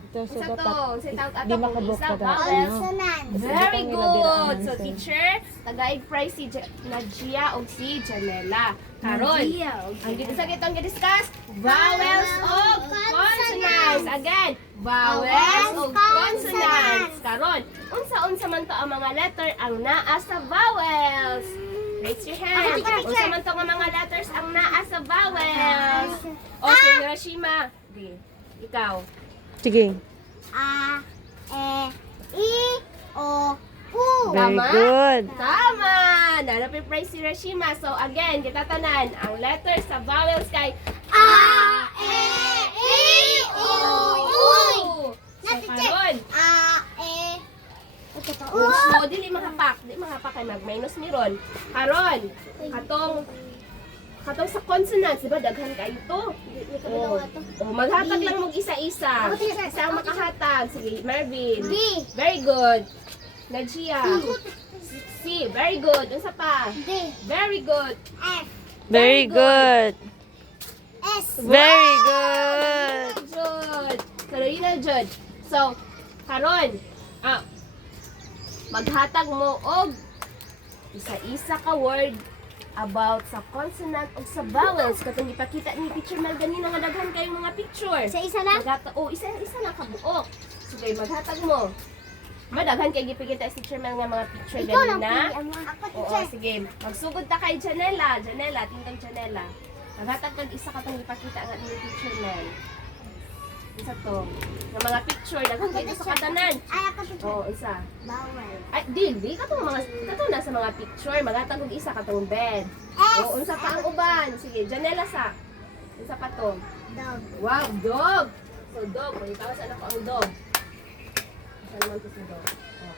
Ito, so Unsa to? dapat Sa tawag ato di kung makabuk isa ka dapat. vowels. Consonant. Very Kasi good. baka So, nila teacher, tagaig prize si Najia o si Janela. Karon, ang sa kitong gi-discuss, vowels of consonants. Again, vowels of consonants. Karon, unsa-unsa man to ang mga letter ang naa sa vowels? Raise your hand. Unsa man to nga mga letters ang naa sa vowels? Okay, Hiroshima. Okay, ikaw. Sige. A, E, I, O, U. Very Tama? good. Tama! Nanapin prize si Hiroshima. So again, kita tanan, ang letters sa vowels kay A, E, I, O, U. So karon, A, E, O, so dili makapak kay mag-minus miron. Karon, katong sa consonants, di ba daghan kayo to? Maghatag lang mo isa-isa. Isa ang makahatag. Sige, Marvin. B, Very good. Najia. C. Very good. Unsa pa? D, Very good. F, Very good. S, Very good. Jud. Carolina Jud. So, karon, maghatag mo og isa-isa ka word about sa consonant o sa vowels katong ipakita ni Teacher Mel ganina nga daghan kayong mga picture. Sa isa lang? Isa lang kabuok. Sige, maghatag mo. Madaghan kay gipakita si Teacher Mel nga mga picture Ikaw lang ganina. pilihan mo. Ako, Oo, teacher. sige. Magsugod ta kay Janela. Janela, tingnan Janela. Maghatag kag isa katong ipakita nga ni Teacher Mel. Isa to. Nga mga picture daghan kay sa katanan. Ay, ako, teacher. Oo, isa. Bawal. Ay, di katong na sa mga picture, maghatag og isa katong bed. S, O, unsa pa ang uban? Sige, Janela sa. Unsa pa to? dog. Wow, dog. So, dog. Pagkitawas anak ko ang dog. Saan naman to si dog? Oh.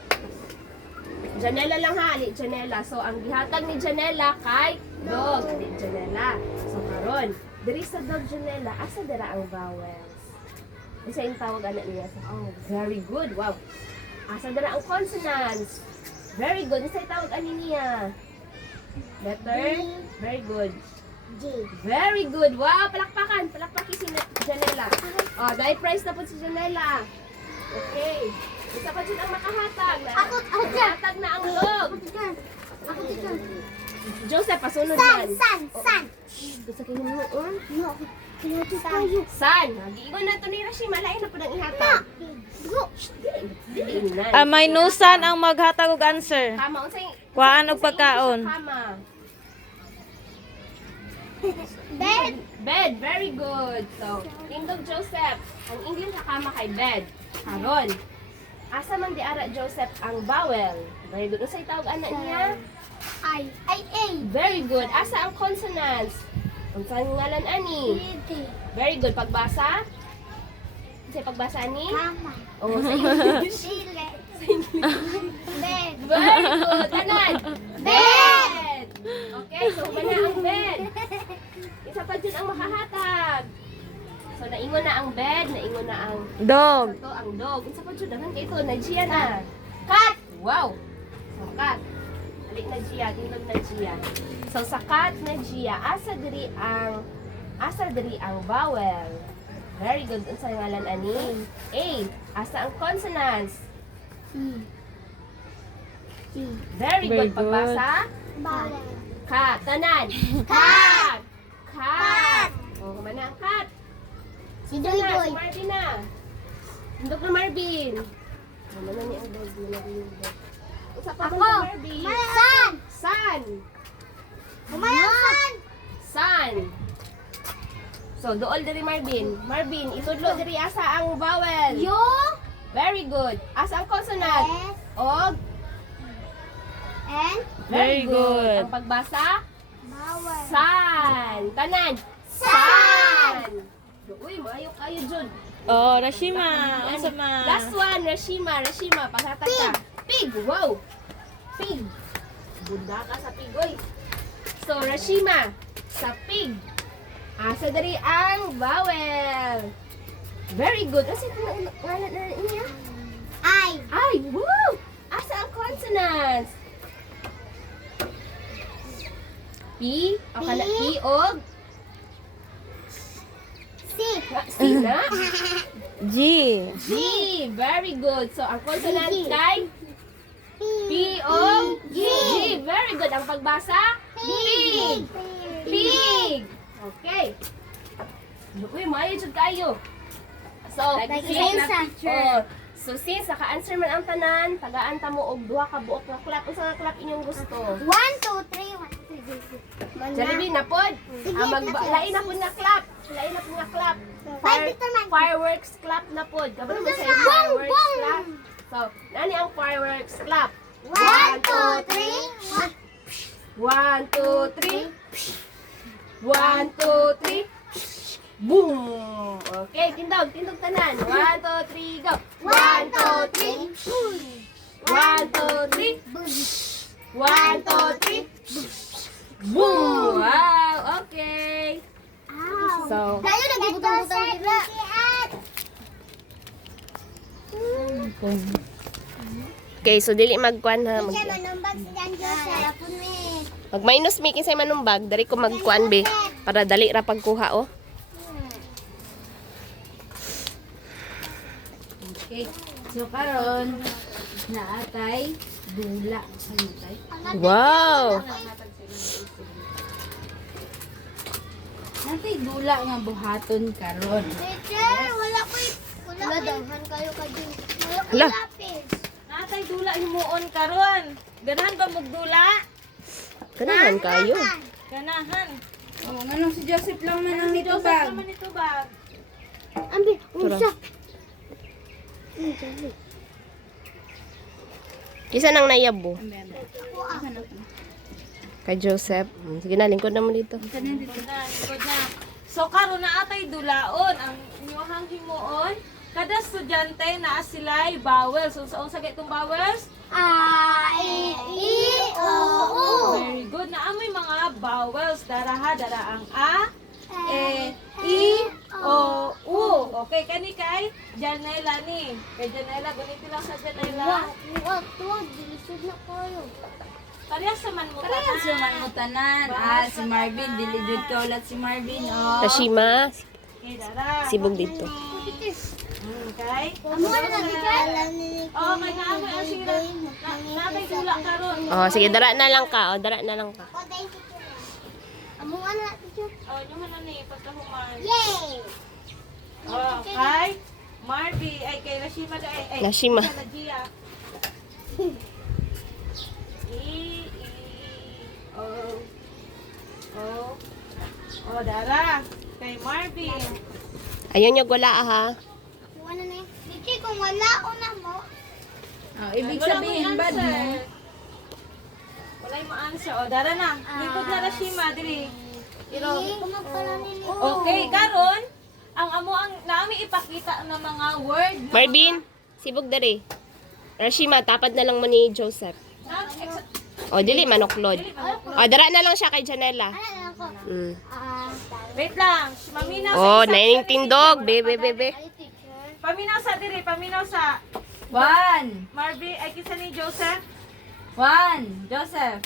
Janela lang ha, ali Janela. So, ang gihatag ni Janela kay dog. Ali Janela. So, karon, diri sa dog Janela, asa dira ang vowels? Isa yung tawag anak niya sa very good. Wow. Asa dira ang consonants? Very good. Isa yung tawag ani niya. Letter? Very good. G, Very good. Wow, palakpakan. Palakpaki si Janela. Oh, dahil prize na po si Janela. Okay. Isa pa dyan ang makahatag. Ako, teacher. Makahatag na ang dog. teacher. Ako, teacher. Joseph, pasunod San, man. san, san. Gusto ko yung noon. No, pinatid tayo. San? Giingon na ito ni Rashima. Lain na po ng ihatag. Go. Dili na. May nusan ang maghatag og answer. Kama. Unsay Kuhaan og unsay pagkaon. English sa kama? Bed. Bed. Very good. So, Tindog Joseph. Ang English sa kama kay bed. Karon. Asa man di ara Joseph ang vowel? Very good. Unsay tawag anak niya? I, A. Very good. Asa ang consonants? Unsay ngalan ani? D, Very good. Pagbasa? Unsay pagbasa ani? Mama. Oh, sa English. Sile. Bed. Very good. Tanan. Bed. Okay, so na ang bed. Isa pa dyan ang makahatag. So naingon na ang bed, naingon na ang Dog. ito ang dog. Isa pa dyan dahan kay ito, Najia na. Cat. Wow. So cat. Alik Najia, tingog Najia. So sa cat Najia, asa diri ang vowel. Very good. Unsa ngalan ani? A. Asa ang consonants? Very Very good. Pagbasa? Bawal. Cat. Tanan. Cat. Cat. Oh, kumana ang cat. Si Ito Doy na, Doy. si Marvin na. Hindog na Marvin. Kumana ni ang dog. Usa pa Ako. ba si Marvin? San. Sun. Umayasan. Sun. So, dool diri Marvin. Marvin, itudlo diri asa ang vowel. Yo. Very good. Asa ang consonant? S. Og. N. Very good. Ang pagbasa? Bawal. Sun. Tanan. Sun. Uy, maayo kayo, Jud. Oh, Rashima. Asa man? Last one, Rashima. Rashima, paghatag ka. Pig. Wow. Pig. Bunda ka sa pig, oy. So, Rashima, sa pig. Asa Asa diri ang vowel. Very good. Asa wala na niya? I. Ay, woo! Asa ang consonants? P, o kana P og C. C na? G. G. Very good. So, ang consonant G. kay P o G. G. Very good. Ang pagbasa? Pig. Pig. Okay. Uy, mayo jud kayo. So, Like since, Elsa. since naka-answer man ang tanan, tagaan ta mo og duha ka buok nga clap. Unsa nga clap inyong gusto? 1, 2, 3. 1, 2, 3. Jollibee na pod. Lain na pod nga clap. Lain na pod nga clap. Fireworks clap na pod. Kabalo mo sa Bong, fireworks bong. clap. So, nani ang fireworks clap? 1, 2, 3. 1, 2, 3. 1, 2, 3. Boom! Okay, tindog tanan. 1, 2, 3, go! 1, 2, 3. 1, 2, 3. 1, 2, 3. Boom! Wow! Okay! So, Tayo nagbutang-butang bigla. okay, so dili magkuan ha. Siya manumbag si Jan Joseph. Mag-minus me kinsay manumbag, dali ko magkuan be para dali ra pagkuha oh. Okay. So karon naatay dula. Ano tay? Wow! Natay dula nga buhaton karon. Teacher, wala daghan kayo ka din. Wala ko Hala. lapis. Natay dula himuon karon. Ganahan ba mugdula? Ganahan kayo. Ganahan. Oh, nganong si Joseph lang man ang Si Joseph nitubag. naman ito ba? Ambi, Tara. usa. Kisa nang nayabo Ako ah. kay Joseph. Sige na, lingkod na mo dito. Likod na, likod na. So karon na atay dulaon ang inyong himuon. Kada estudyante naa sila'y vowels. So sa itong vowels? A, I, O, U. Very good. Naamoy mga vowels. Dara ang A, E, I, O, U. Okay, kani kay Janela ni. Kay Janela, ganito lang sa Janela. Tuwag, dilisod na kayo. Parehas naman mo Karayan si man mo tanan. Si Marvin dili jud ka ulat si Marvin oh. Tashima, Okay, dara. sibog dito. Okay. Amo na teacher? Oh, may naamoy ang sira. Natay dula karon. Oh, sige, dara na lang ka. Oh, dara na lang ka. Ako dahil teacher. Amo na teacher. Oh, yung ano ni pagkahuman. Yay! Oh, kay Marvy ay kay Rashima ay Rashima. sa Nadia. O O dara kay Marvy. Ayun yung wala ha. Kung ano na yun. Teacher, kung wala ko na mo. Oh, ibig Wala sabihin mo bad mo. answer. Wala mo answer. O dara na. Likod na Rashima diri. Iro. Okay, karon ang amo ang nami ipakita ng mga word. Marvin, sibog dali. Rashima, tapad na lang mo ni Joseph. O, dili, manuklod. O, dara na lang siya kay Janela. Ano lang ako? Mm. Wait lang. Maminaw sa Oh, isa. nainintindog. Bebe. Ay, teacher. Paminaw sa diri, paminaw sa 1. Marvy ay kisa ni Joseph. 1. Joseph.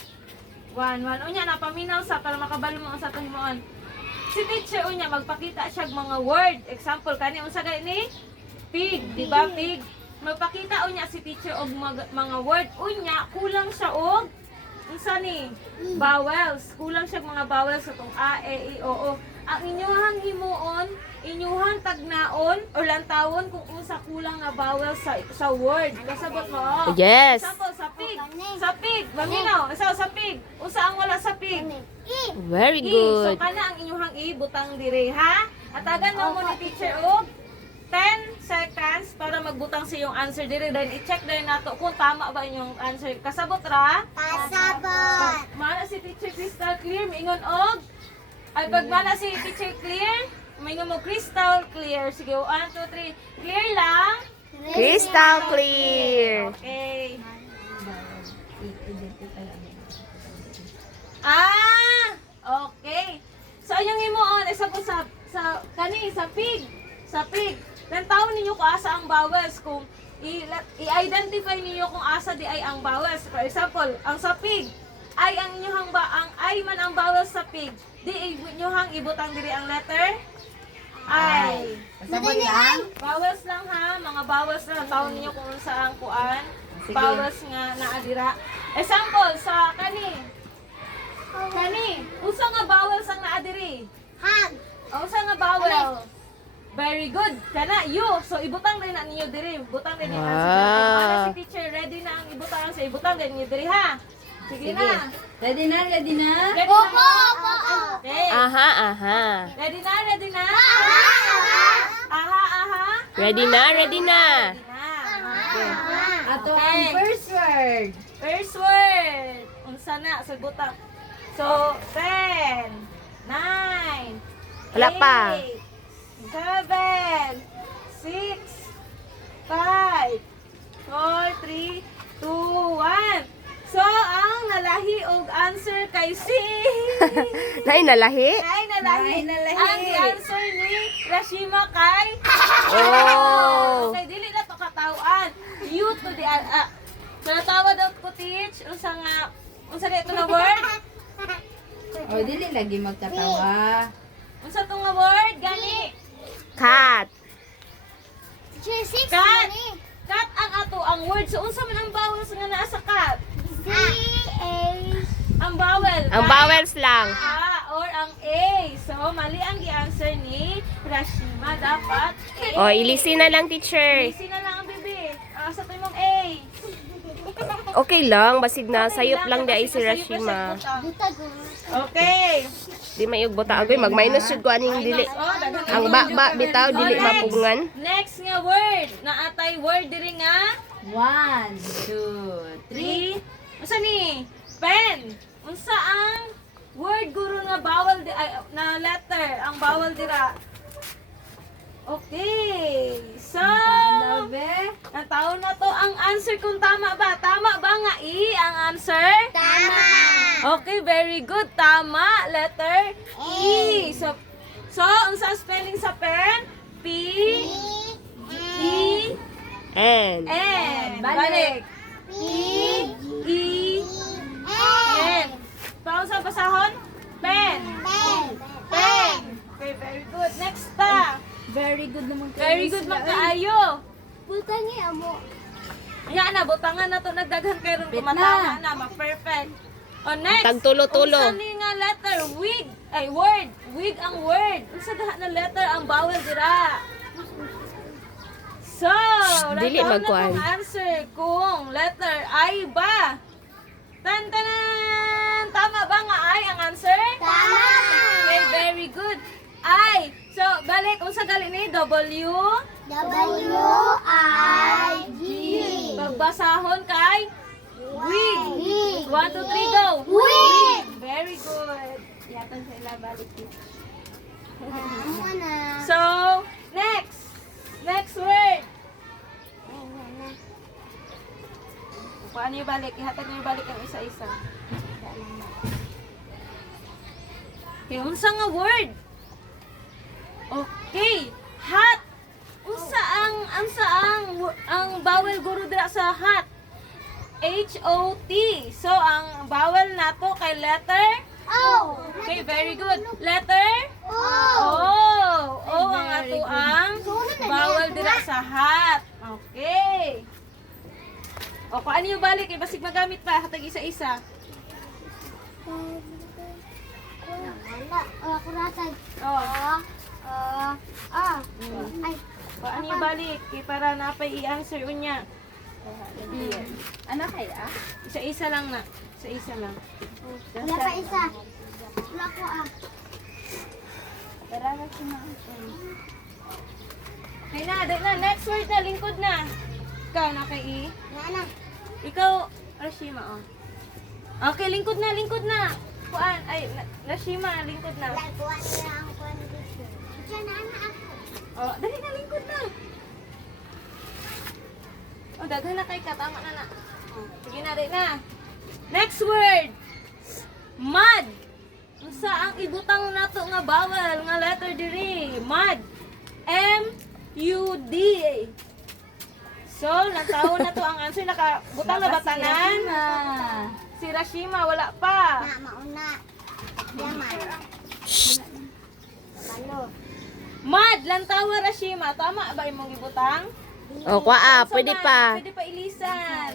1 unya na paminaw sa para makabalo mo sa himuon. Si teacher unya magpakita siya og mga word. Example kani unsa gay ni? Pig, di ba? Pig. Magpakita unya si teacher og mga word unya kulang siya og unsa ni? Vowels. Kulang siya og mga vowels sa tong a, e, i, o, o. Ang inyuhang himuon, inyuhang tagnaon or lantawon kung unsa kulang nga vowels sa word. Kasabot mo. Oh. Yes. Example, sa pig. Sa pig. Maminaw. Isa sa pig. Unsa ang wala sa pig? Very I. So, good. kana ang inyuhang i, butang dire, ha? Atagan mo ni teacher og 10 seconds para magbutang sa iyong answer dire. Then, i-check din nato kung tama ba inyong answer. Kasabot ra? Kasabot. Mana si teacher Crystal Clear, mingon og ay pag mana si teacher Clear, mingon mo crystal clear. Sige, 1, 2, 3. Clear lang. Crystal clear. Okay. Okay. So, yung himuon, isa po sa kani sa pig. Sa pig. Then tawon ninyo kung asa ang vowels kung i-identify niyo kung asa di ay ang vowels. For example, ang sa pig ay ang inyong ang ay man ang vowels sa pig. Di inyong ibutang diri ang letter I. Sabay lang. Vowels lang ha, mga vowels lang tawon ninyo kung saan kuan. Vowels nga naa dira. Example sa kani. Kani, usa nga vowels ang naa diri. Hag. Usa nga vowel. Very good. Kana you. So ibutang din na ninyo diri. Butang din ang Wow. si teacher ready na ang ibutang sa ibutang din ninyo diri ha. Sige na. Ready na, ready na? Ready Opo, na? opo, opo. Okay. Aha, aha. Ready na, ready na? Aha, aha. Ready na, ready na. Ready na. Ato Okay. ang first word. First word. Unsa na sa butang. So 10, 9, Wala pa. 7, 6, 5, 4, 3, 2, 1. So, ang nalahi og answer kay si... Nay nalahi? Ay, nalahi. Ay, nalahi. Ang answer ni Rashima kay... Oh. Okay, dili na to katawan. You to the... So, natawad out ko, teach. Unsa nga... Unsa na ito na word? O, dili lagi magkatawa. Unsa to nga word? Gani. Cat. Teacher, 6 Cat. na Cat ang ato ang word. So, unsa man ang vowels nga naa sa cat? C-A. Ang vowel. Ang Cat. vowels lang. A or ang A. So, mali ang i-answer ni Rashima. Dapat A. O, ilisin na lang, teacher. Easy na lang ang bibi. Asa to mong A. Okay lang, basig na. Okay Sayop lang di ay si kasi sayop Rashima. na sa butang. Dito, go. Okay. Di mayog bota agoy, mag-minus yun ko aning dili. Oh, daghan Ang ba bitaw, dili next. mapungan. Next nga word. Naatay word diri nga. 1, 2, 3. 3. Unsa ni? Pen. Unsa ang word guro nga bawal na letter ang bawal dira? Okay. So, ang taon na to ang answer kung tama ba? Tama ba nga I ang answer? Tama. Okay, very good. Tama. Letter E. So unsa spelling sa pen? P E And. N. Balik. E E N. Pausa basahon? Pen. Pen. Okay, very good. Next ta. Very good naman kayo. Very good man kaayo. Butangi amo. Ayan na, butangan na to nagdaghan kayo ron Bit kumatama na. na, ma-perfect. O next, Tagtulo-tulo. unsa ni nga letter? Wig. Ay, word. Wig ang word. Unsa daha na letter ang bawal dira? So, Dili nataon na magkuhan. kung answer kung letter I ba? Tan-tanan! Tama ba nga I ang answer? Tama. Okay, very good. I. So, balik. Unsa gali ni? W. W-I-G. Pagbasahon kay wig. 1, 2, 3, go. Wig. Very good. Yatan sa ila balik dito. Amo na. So, next. Next word. Paano yung balik? Ihatag niyo yung balik ang isa-isa. Okay, unsa nga word? Okay, hot. Unsa ang bawal guro dira sa hot? H-O-T. So, ang bawal nato kay letter? O. Okay, very good. Letter? O. Oh, ang ato ang bawal dira sa hat. Okay. O, paano yung balik? Eh, basig magamit pa. Hatag isa-isa. Wala. Ako ratag. O, Ay. paano yung balik? Eh, para napay i-answer unya. Ano kaya? Isa-isa lang na. Isa-isa lang. Wala pa isa. Wala ko Tara na si Ma. Okay na, dahil na. Next word na, lingkod na. Ikaw na kay I. Nana. Ikaw, Rashima, oh. Okay, lingkod na, lingkod na. Kuan, ay, Rashima, lingkod na. Kuha nila ang kuha ni teacher. Teacher, nana ako. Oh, dali na, lingkod na. Oh, daghan na kay ka. Tama na na. Oh, sige na, dali na. Next word. Mud. Unsa ang ibutang nato nga bawal nga letter diri? Mud. M-U-D. So, nataon na to ang answer. Nakabutang na ba tanan? Si Rashima, wala pa. Na, mauna. Yaman. Kabalo. Mud, lantawa Rashima. Tama ba imong ibutang? O, kwa, Sa pwede mud, pa. Pwede pa ilisan.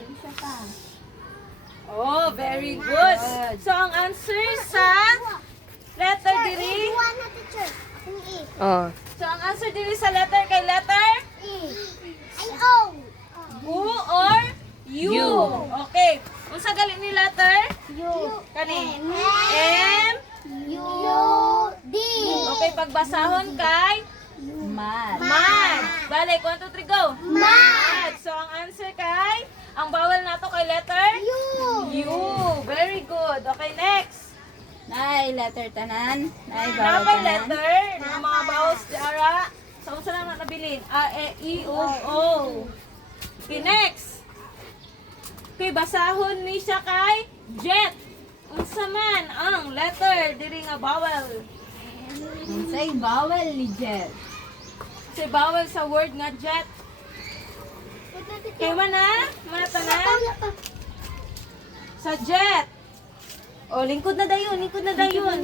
Oh, very good. So, ang answer sa letter diri. Iwan na, teacher. Akong E. Oh. So, ang answer diri sa letter kay letter E. Ay, O. U or U. U. Okay. Unsa gali ni letter? U. Kani. M. M. U. D. Okay, pagbasahon kay Mad. mad. Balik, 1, 2, 3, go. Mad. So, ang answer kay, ang bawal nato kay letter U. U. Very good. Okay, next. Nay, letter tanan. Nay, bawal Napay tanan. letter ng mga vowels di ara. So, unsa lang na nabilin? A, E, I, O, O. Okay, next. Okay, basahon ni siya kay jet. Unsa man ang letter diri nga vowel? Say bawal ni Jet. Say bawal sa word nga jet. Kay man na? Manatanan? Sa jet. O, lingkod na dayon, lingkod na dayon.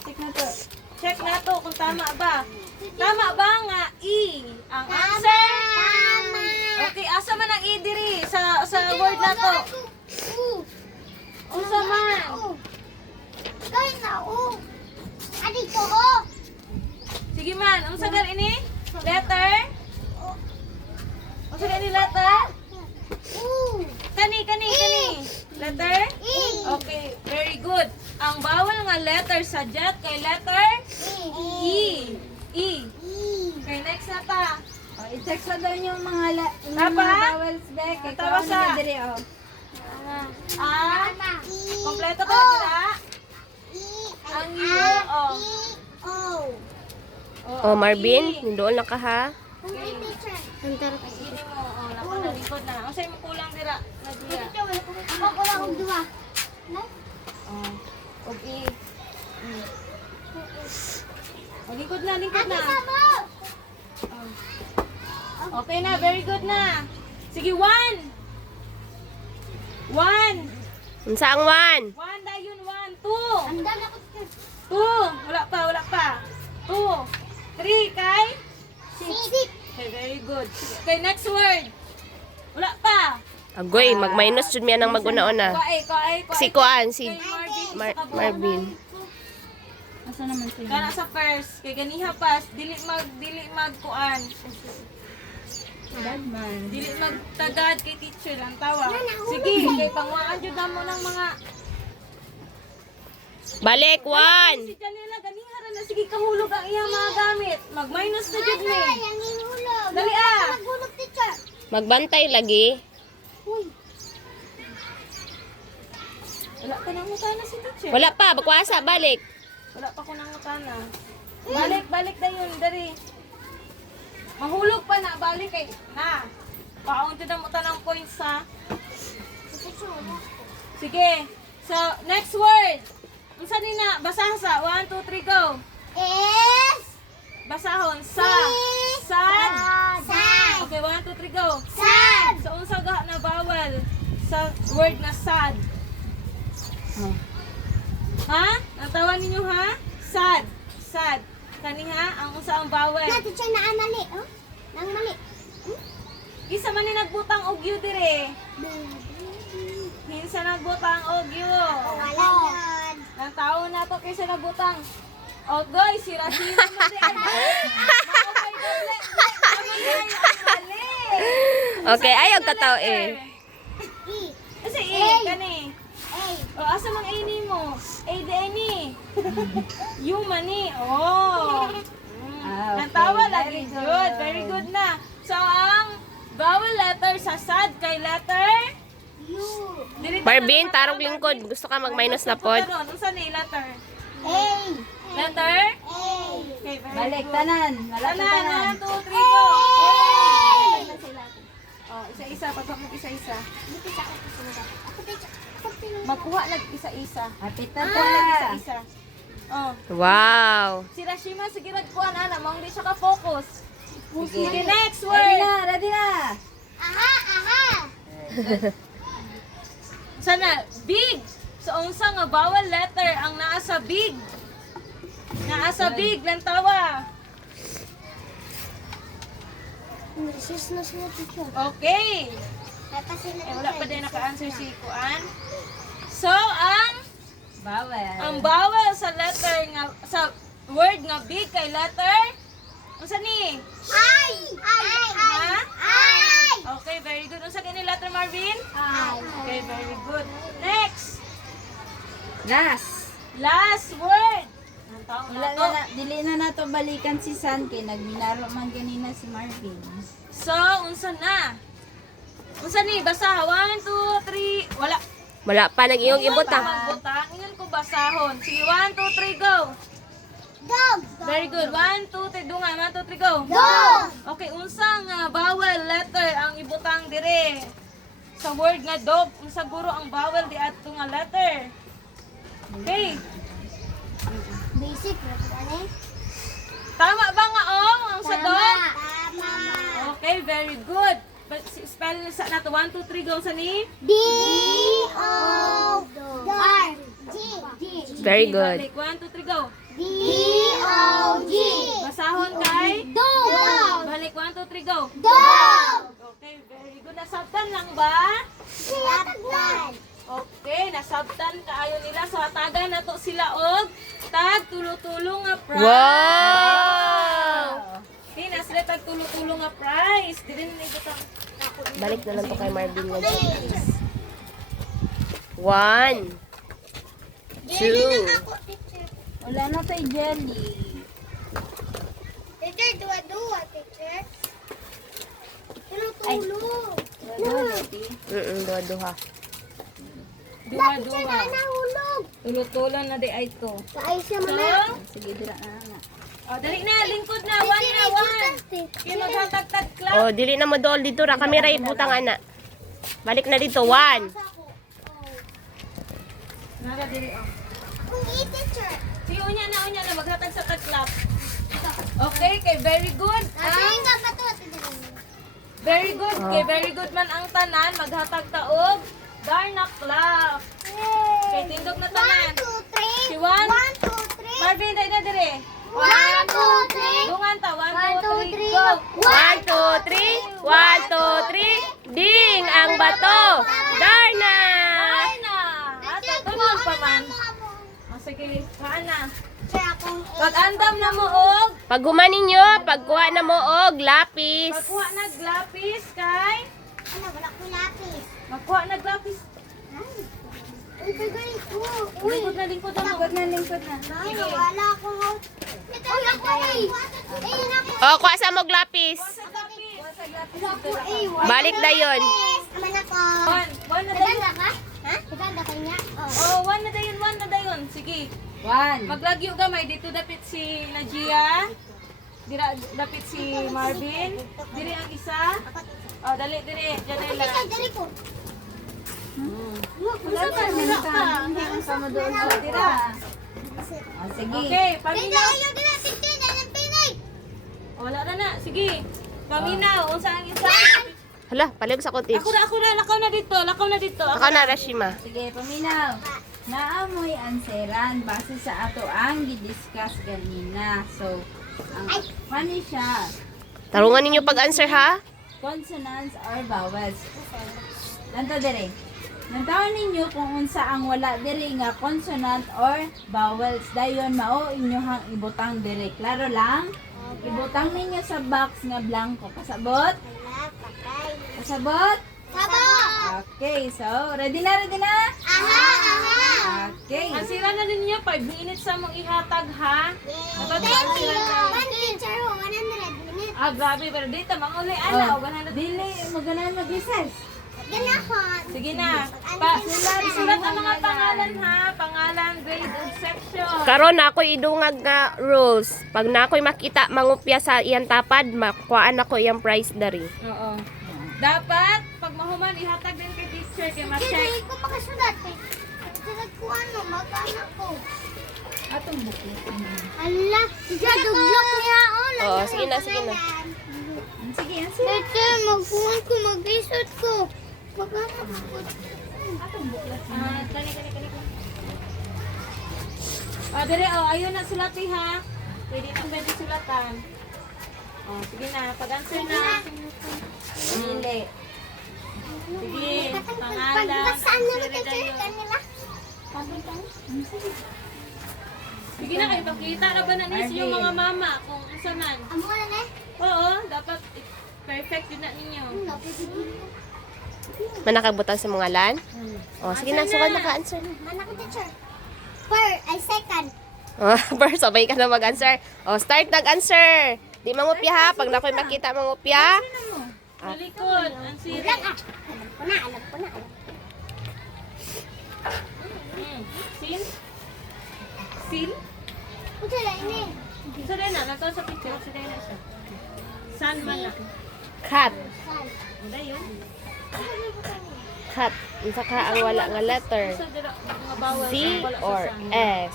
Check na to. Check na to kung tama ba. Tama ba nga E? Ang answer? Tama. Okay, asa man ang E diri sa word na to? U. Unsa man? Gawin na, U. Adi ko, O. Sige man, unsa gal ini? Letter? Unsa gal ini letter? U. Kani. Letter? E. Okay, very good. Ang bawal nga letter sa jet kay letter E. E. Okay, next na ta. O, i-check sa doon yung mga Tapa? vowels back. Kay Tapa kuha sa- na diri, oh. Ah, E. kompleto ka na dira? E. Ang U, oh. O. Oh, Marvin, nandoon lang ka ha. Okay, teacher. Hindi mo, oh, lako na likod na. Ang sa'yo mo kulang dira, Nadia. Ako lang ang dua. No? Oh. Okay. Oh, lingkod na. Tama. Okay na, very good na. Sige, 1. 1. Unsa ang one? 1 dayon, 1. 2. Ang dami ako, teacher. 2. Wala pa. 2. 3 kay? Six. Okay, very good. Okay, next word. Wala pa. Agoy, mag-minus jud miya nang mag-una-una. Kuai. Si Kuan, si Kay Marvin. Marvin. Asa naman siya? Kana sa first, kay ganiha pas, dili mag kuan. Bad man. Dili magtagad kay teacher lang tawa. Sige, kay pangwaan jud mo ng mga Balik, one. si Janela ganiha ra na sige kahulog ang iyang mga gamit. Mag-minus na jud ni. Ay, ang ihulog. Dali, ah. Maghulog, teacher. Magbantay lagi. Uy. Wala pa nang utana si teacher. Wala pa, bakwasa, balik. Wala pa ko nang utana. Balik dayon dari. Mahulog pa na balik kay na. Paon jud ang utanang points ha. Sige. So, next word. Unsa ni na? Basahan sa 1 2 3 go. S. Basahon sa sad. Sad. Okay, 1 2 3 go. Sad. So, unsa ga na bawal sa word na sad? Ha? Natawa ninyo ha? Sad. Kani ha? Ang unsa ang bawal? Na, teacher, na mali. Oh? Nang mali. Isa man ni nagbutang ogyo dire. Hinsa nagbutang ogyo. Wala yan. Nang tao na to kaysa nagbutang. Oh guys, si Rashina mo din. Makapay doble. Mali. Okay, ayaw tataw eh. E. Kasi kani. A. O asa mang A ni mo? A di ni. You mani. Oh. Ah, okay. Nantawa lagi. Very good. Good. Very good na. So ang vowel letter sa sad kay letter U. Dili Marvin, tarong lingkod. Gusto ka mag-minus na pod? Unsa ni letter? A. Letter? A. Okay, very Balik, good. tanan. Wala pa Tanan, tanan. 1, 2, 3, go. A. Oh, isa-isa. Pagpapag isa-isa. Dito sa ako sumunod. Ako, teacher. Ako, tinunod. Magkuha lang isa-isa. Hapit na to Magkuha lang na. isa-isa. Oh. Wow. Si Rashima, sige kuan ana, mong di siya ka-focus. Sige. Sige, next Ready word. na, ready na. Aha, aha. Sana, big. So, unsa nga bawal letter ang naa sa big? Naa sa big, lang tawa. Sus na sila, teacher. Okay. May pa sila, Eh, wala pa din naka-answer si Kuan. So, ang Bawal. bawal sa letter nga, sa word nga big kay letter, unsa ni? Ay! Ay! Ha? Ay! Okay, very good. Unsa gani letter, Marvin? Ay! Okay, very good. Next. Last. Last word. Ang taong Wala na to. na, dili na nato balikan si San kay nagminaro man ganina si Marvin. So, unsa na? Unsa ni? Basa. 1, 2, 3. Wala. Wala pa nag-iyong ibutang. Magbutang. Ingon ko basahon. Sige, 1, 2, 3, go. Dog! Very good. 1, 2, 3, dungan. 1, 2, 3, go. Dog! Okay, unsang bawal letter ang ibutang dire? Sa word nga dog, unsa guro ang bawal di adto nga letter? Okay. Basic, ano? Tama ba nga ang sa dog? Tama. Okay, very good. But spell sa nato 1, 2, 3, go sa ni. D-O R G G Very Sige, good. balik. 1, 2, 3, go. D-O-G Basahon kay. Dog! Balik 1, 2, 3, go. Dog! Okay, very good. Nasabtan lang ba? Sinataglan! Okay, nasabtan kaayo nila. So, hatagan na to sila og tag tulo-tulo nga prize. Wow! Okay, nasila tag tulo-tulo nga prize. Dili na ibutang ako. Balik na lang to kay Marvin nga. 1, 2, Wala na kay Jelly. Teacher, dua-dua, teacher. Tulong-tulong. Ready? duha-duha. Duha-duha. Nahulog. Tulo-tulo na di ay to. Kaay siya So, Sige, dira na. oh, dali na, lingkod na. 1 na 1. Kaya maghatag-tag clap. Oh, dili na mo dol dito ra kami ra ibutang ana. Balik na dito. 1. Nara dili oh. Kung teacher. Sige, unya na, maghatag sa tag clap. Okay, kay very good. Ang ka pa to. Very good, kay very good man ang tanan. Maghatag taog. Darna clap. Kay tindog na tanan. 1, 2, 3. Si Juan. 1, 2, 3. Marvin, dahil na dire. 1, 2, 3. Dungan ta, 1, 2, 3, 3, go. 1, 2, 3. 1, 2, 3. Ding ang bato. Darna. Darna. Ate, tulog pa man. O, sige, kaan na. Pag-andam na mo og. Pag humanin nyo, pagkuha na mo og lapis. Magkuha na glapis kay. Ano, wala ko lapis. Magkuha na glapis. Uy, tagay ko. Lingkod na mo. Lingkod na, lingkod na. Ay, wala akong out. Uy, ako eh. Ayun ako. O, kuha sa mo lapis. Sa glapis. Wala ako eh. Balik na yon. Aman ako. One na dayon. Maganda ka? Ha? Maganda ka niya? Oh. Oh, one na dayon. Sige. 1. Maglagyo gamay dito dapit si Najia. Dira dapit si Marvin. Diri ang isa. Oh, dali diri. Janela. Isa, dali ko. Wala ka, dira ka. Sama doon sa tira. Sige. Okay, Pwede paminaw. ayaw din natin din. Anong pinay? Wala na. Sige. Paminaw. Unsa ang isa? Hala, palig sa cottage. Ako na. Lakaw na dito. Ako na, Rashima. Sige, paminaw. Naamoy anseran base sa ato ang gidiscuss ganina. So, ang funny siya. Tarungan ninyo pag-answer ha. Consonants or vowels. Lanto dire. Nantawan ninyo kung unsa ang wala dire nga consonant or vowels. Dayon mao inyohang ibutang dire. Klaro lang? Ibutang ninyo sa box nga blanco. Pasabot? Wala, patay. Pasabot? Sabo! Okay, so ready na, ready na? Aha, aha. Okay. Ang sira na ninyo. 5 minutes sa mong ihatag ha. Dapat Thank ang you. sira na. One teacher, 100 minutes. Ah, grabe. Pero dito, manguli. Ano? 100. Dili, maganan mag-recess. Ganahon. Sige na. Isulat ang mga pangalan ha. Pangalan, grade, ug section. Karon na ako idungag nga rules. Pag na ako'y makita mangupya sa iyang tapad, makuhaan ako iyang prize dari. Oo. Dapat, pag mahuman, ihatag din kay teacher kay ma-check. Hindi ko makasulat eh. Sulat ko ano, mag-anak ko. Atong bukit. Ala, teacher, duglok niya. Oo, sige na, sige na. Sige, yan Teacher, mag-phone ko, mag-isot ko. Mag-ano ko. Kani. Dire, ayun na sulati ha. Pwede sulatan. Sige na, pag-answer na. Dili. Sige, pangalan. Pagbasaan naman, answer teacher, dayon. kanila. Sige na kayo, pakita na ba na nis yung mga mama kung isa man. Amo na na. Oo, dapat perfect din na ninyo. Manakabutan sa mga lan? Oh, sige na, sukat naka-answer na. Mana ko, teacher. Ay, second. Oh, first, sabay ka na mag-answer. Oh, start nag-answer. Di mangupya ha. Pag na ko'y makita mangupya. Malikod, ang siri. Alam ko na. Sin? Sin? Puto na ini. Sa rin na, nato sa picture, sa rin na siya. San man na? Cat. Ano yun? Cat. Unsa ka ang wala nga letter? Sa dira, mga bawal. C wala sa or san. S?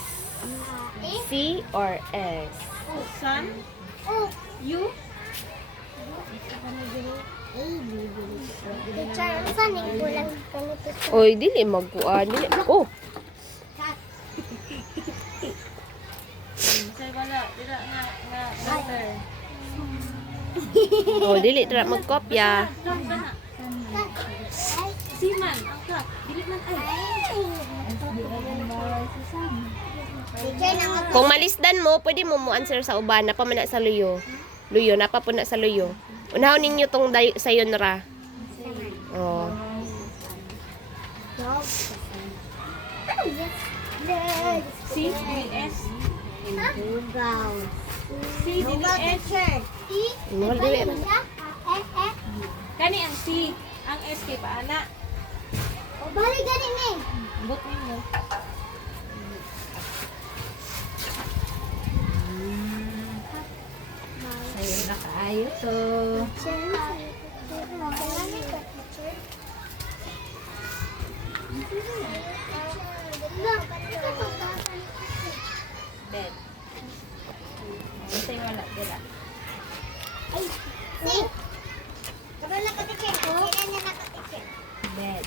C or S? San? Oh, You? teacher, saan yung kulang ganito? Oy, dili magkuan. Dili. Oh, Say wala, dira nga letter. oh dili dira magkopya. Kat ba na? Si man, ang kat. Dili man ay. Teacher, nang Kung malisdan mo, pwede mo answer sa uban na pa man na sa luyo. Luyo na pa po na sa luyo. Unahon ninyo tong sayon ra. Oh. C, dili S. Lugaw. C, dili S. Mahal dili. Kani ang C. Ang S kay paana. O, bali gani ni. Bot ninyo. Ayun na kaayo to. Bed. Say wala dira. Bed.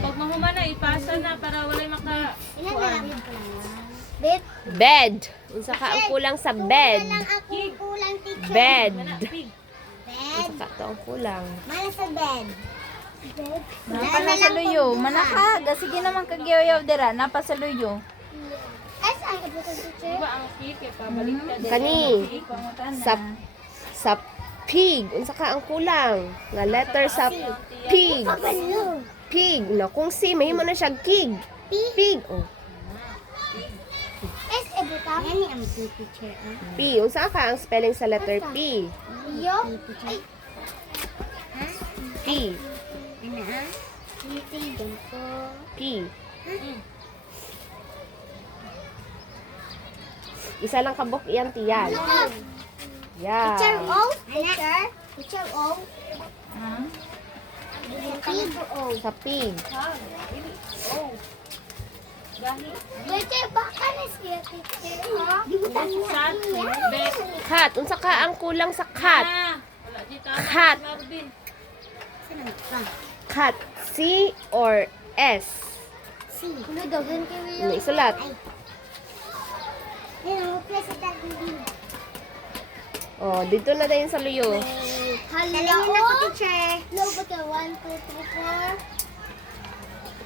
Pag mahuman na, ipasa na para walay maka... Bet. Bed. Unsa ka ang kulang sa bed? Lang ako kulang, teacher. Bed. Pig. Bed. Unsa ka to ang kulang? Mana sa bed. Bed. Napa na sa luyo. Manakaga. Sige naman kagyaw-yaw dira. Napa sa luyo. Ay, saan ka ba, teacher? Diba ang pig kay pabalik ka din. Kani. Sa sa pig. Unsa ka ang kulang? Nga letter sa pig. Kabalo. Pig. Na kung si mahimo na siya kig. Pig. Oh. Es, ebutang. Yan ang teacher. P. Unsa ka ang spelling sa letter P? Yo. Ay, P. ano ah? Titigan ko. P. Isa lang kabok iyang tiyan. Teacher Yeah. O. Teacher. Teacher O. Pig O. Sa pig. Teacher, baka na siya, teacher. Ha? Di mo tayo San? Bet. Cat. Unsa ka ang kulang sa cat? Wala dito. Cat. Marvin. Cat. C or S? Si. Kulo daw, ganun kayo Ano isulat? Ayun, ang president din. Oh, dito na dayon sa luyo. Hello, teacher. Hello, ba ka? 1, 2, 3,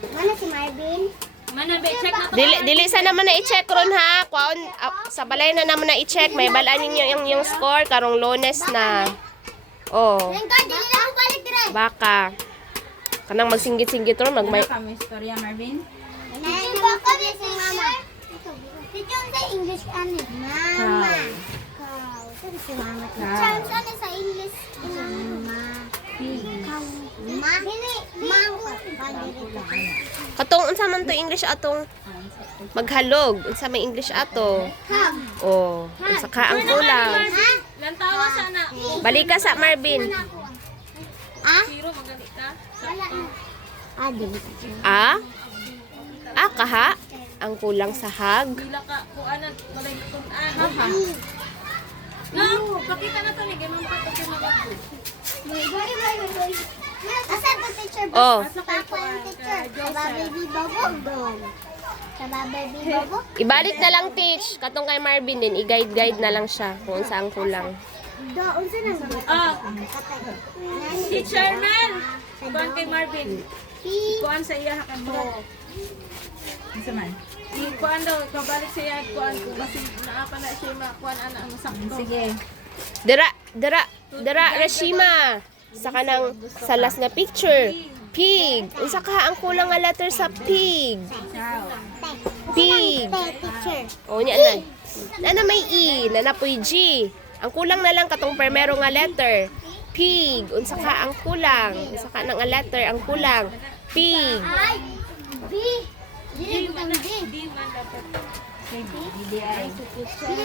4. Mana si Marvin? Mana, bet. Check na to. Dili sa naman na i-check ron ha. Kwaon sa balay na naman na i-check. May balaan ninyo yung score karong Lunes na. Oh, Lengkod, dili na ako balik dire. baka. Kanang magsinggit-singgit ron Ano kami istorya, Marvin? Teacher, baka na si mama. Teacher, sa English ano? Mama. Cow. Saan si mama? Teacher, saan sa English? Mama. Cow. Ma. Dili. Mango. Katong unsa man to English atong maghalog. Unsa may English ato? Hug. Oh, unsa ka ang kulang? Ha? Lantawa sana. Balik ka sa Marvin. Ah? Zero, magalit ka. Wala na. Ah, di. Ah? Ah, kaha? ang kulang sa hag? Bila ka, kuanan, walay natunan. Ha? No, pakita na to ni ganun pa to kay magabu. Asan po teacher? Oh. Saka yung teacher. Sa baby babog doon. Sa baby babog. Ibalik na lang, teach. Katong kay Marvin din, i-guide-guide na lang siya kung saan kulang. Doon sa nang Ah, Teacher Man. Kuan kay Marvin. Kuan sa iya hakan mo. Isa man. Kuan daw, kabalik sa iya kuan ko kasi naapa na siya makuan ana ang sakto. Sige. Dira, Rashima. Sa kanang sa last na picture. Pig. Unsa ka ang kulang nga letter sa pig? Pig. teacher. O, nya na. Na may E, na napoy G. Ang kulang na lang katong primero nga letter. Pig. Unsa ka ang kulang? Unsa ka nga letter ang kulang? Pig. Ay! B! Dili butang D. Di man dapat. BDI.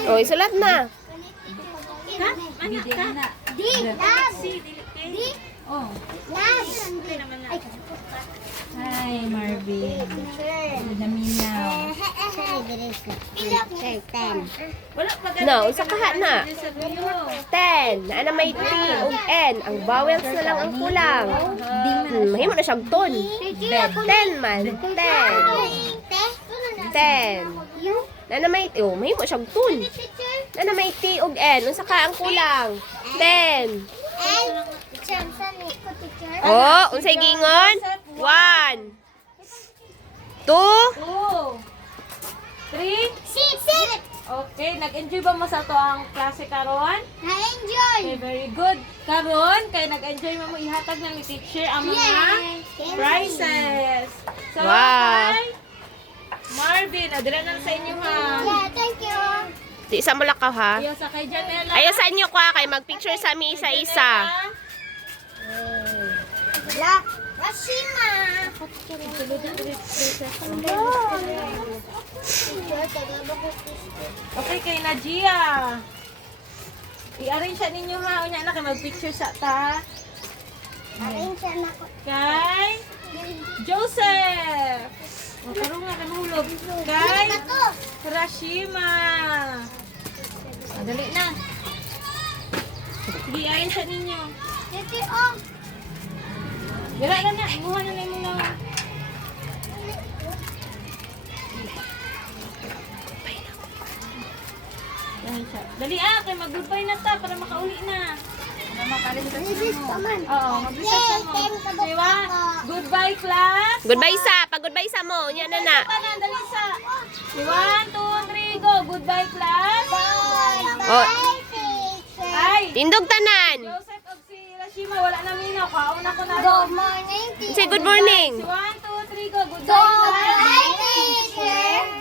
O, isulat na. BDI na. D! Lab! D! Oh. Lab! Ay, Hi, Marvin. teacher. Naminaw. Teacher, 10. Wala pa No, unsa ka na? sa video. 10. Na may T ug N. Ang vowels na lang ang kulang. Mahimo na siyang ton. 10 man. 10. 10. Na may mahimo siyang ton. Na may T ug N. Unsa ka ang kulang? 10. Teacher, saan ko, teacher? Oh, unsay gingon? 1. 2. 2 3 Sit! Okay, nag-enjoy ba mo sa to ang klase karon? Na-enjoy! Okay, very good. Karon kay nag-enjoy mo ihatag na ni teacher ang mga Yes! prizes. So, Wow. kay Marvin, adira na sa inyo ha. Yeah, thank you. Di isa mo lakaw ha. Ayaw sa kay Janela. Ayo sa inyo ko kay mag-picture sa mi isa-isa. La, Rashima. Okay, kay Najia. I-arrange siya ninyo ha. Unya na kay mag-picture sa ta. Kay Joseph. O, karoon nga kanulog. Kay Rashima. Dali na. Sige, i-arrange siya ninyo. Dira na na. Imuha na na yung mga... Dali kay mag-goodbye na ta para makauli na. Oo, mag-research mo. Diba? Goodbye class. Goodbye sa, pag-goodbye sa mo. Nya na na. Dali sa. 1, 2, 3, go. Goodbye class. Oh, Ay, tindog tanan. Joseph of si Rashima, wala na minaw. Kauna ko na Good ron. morning, Say good morning. 1, 2, 3, go. Goodbye class. teacher.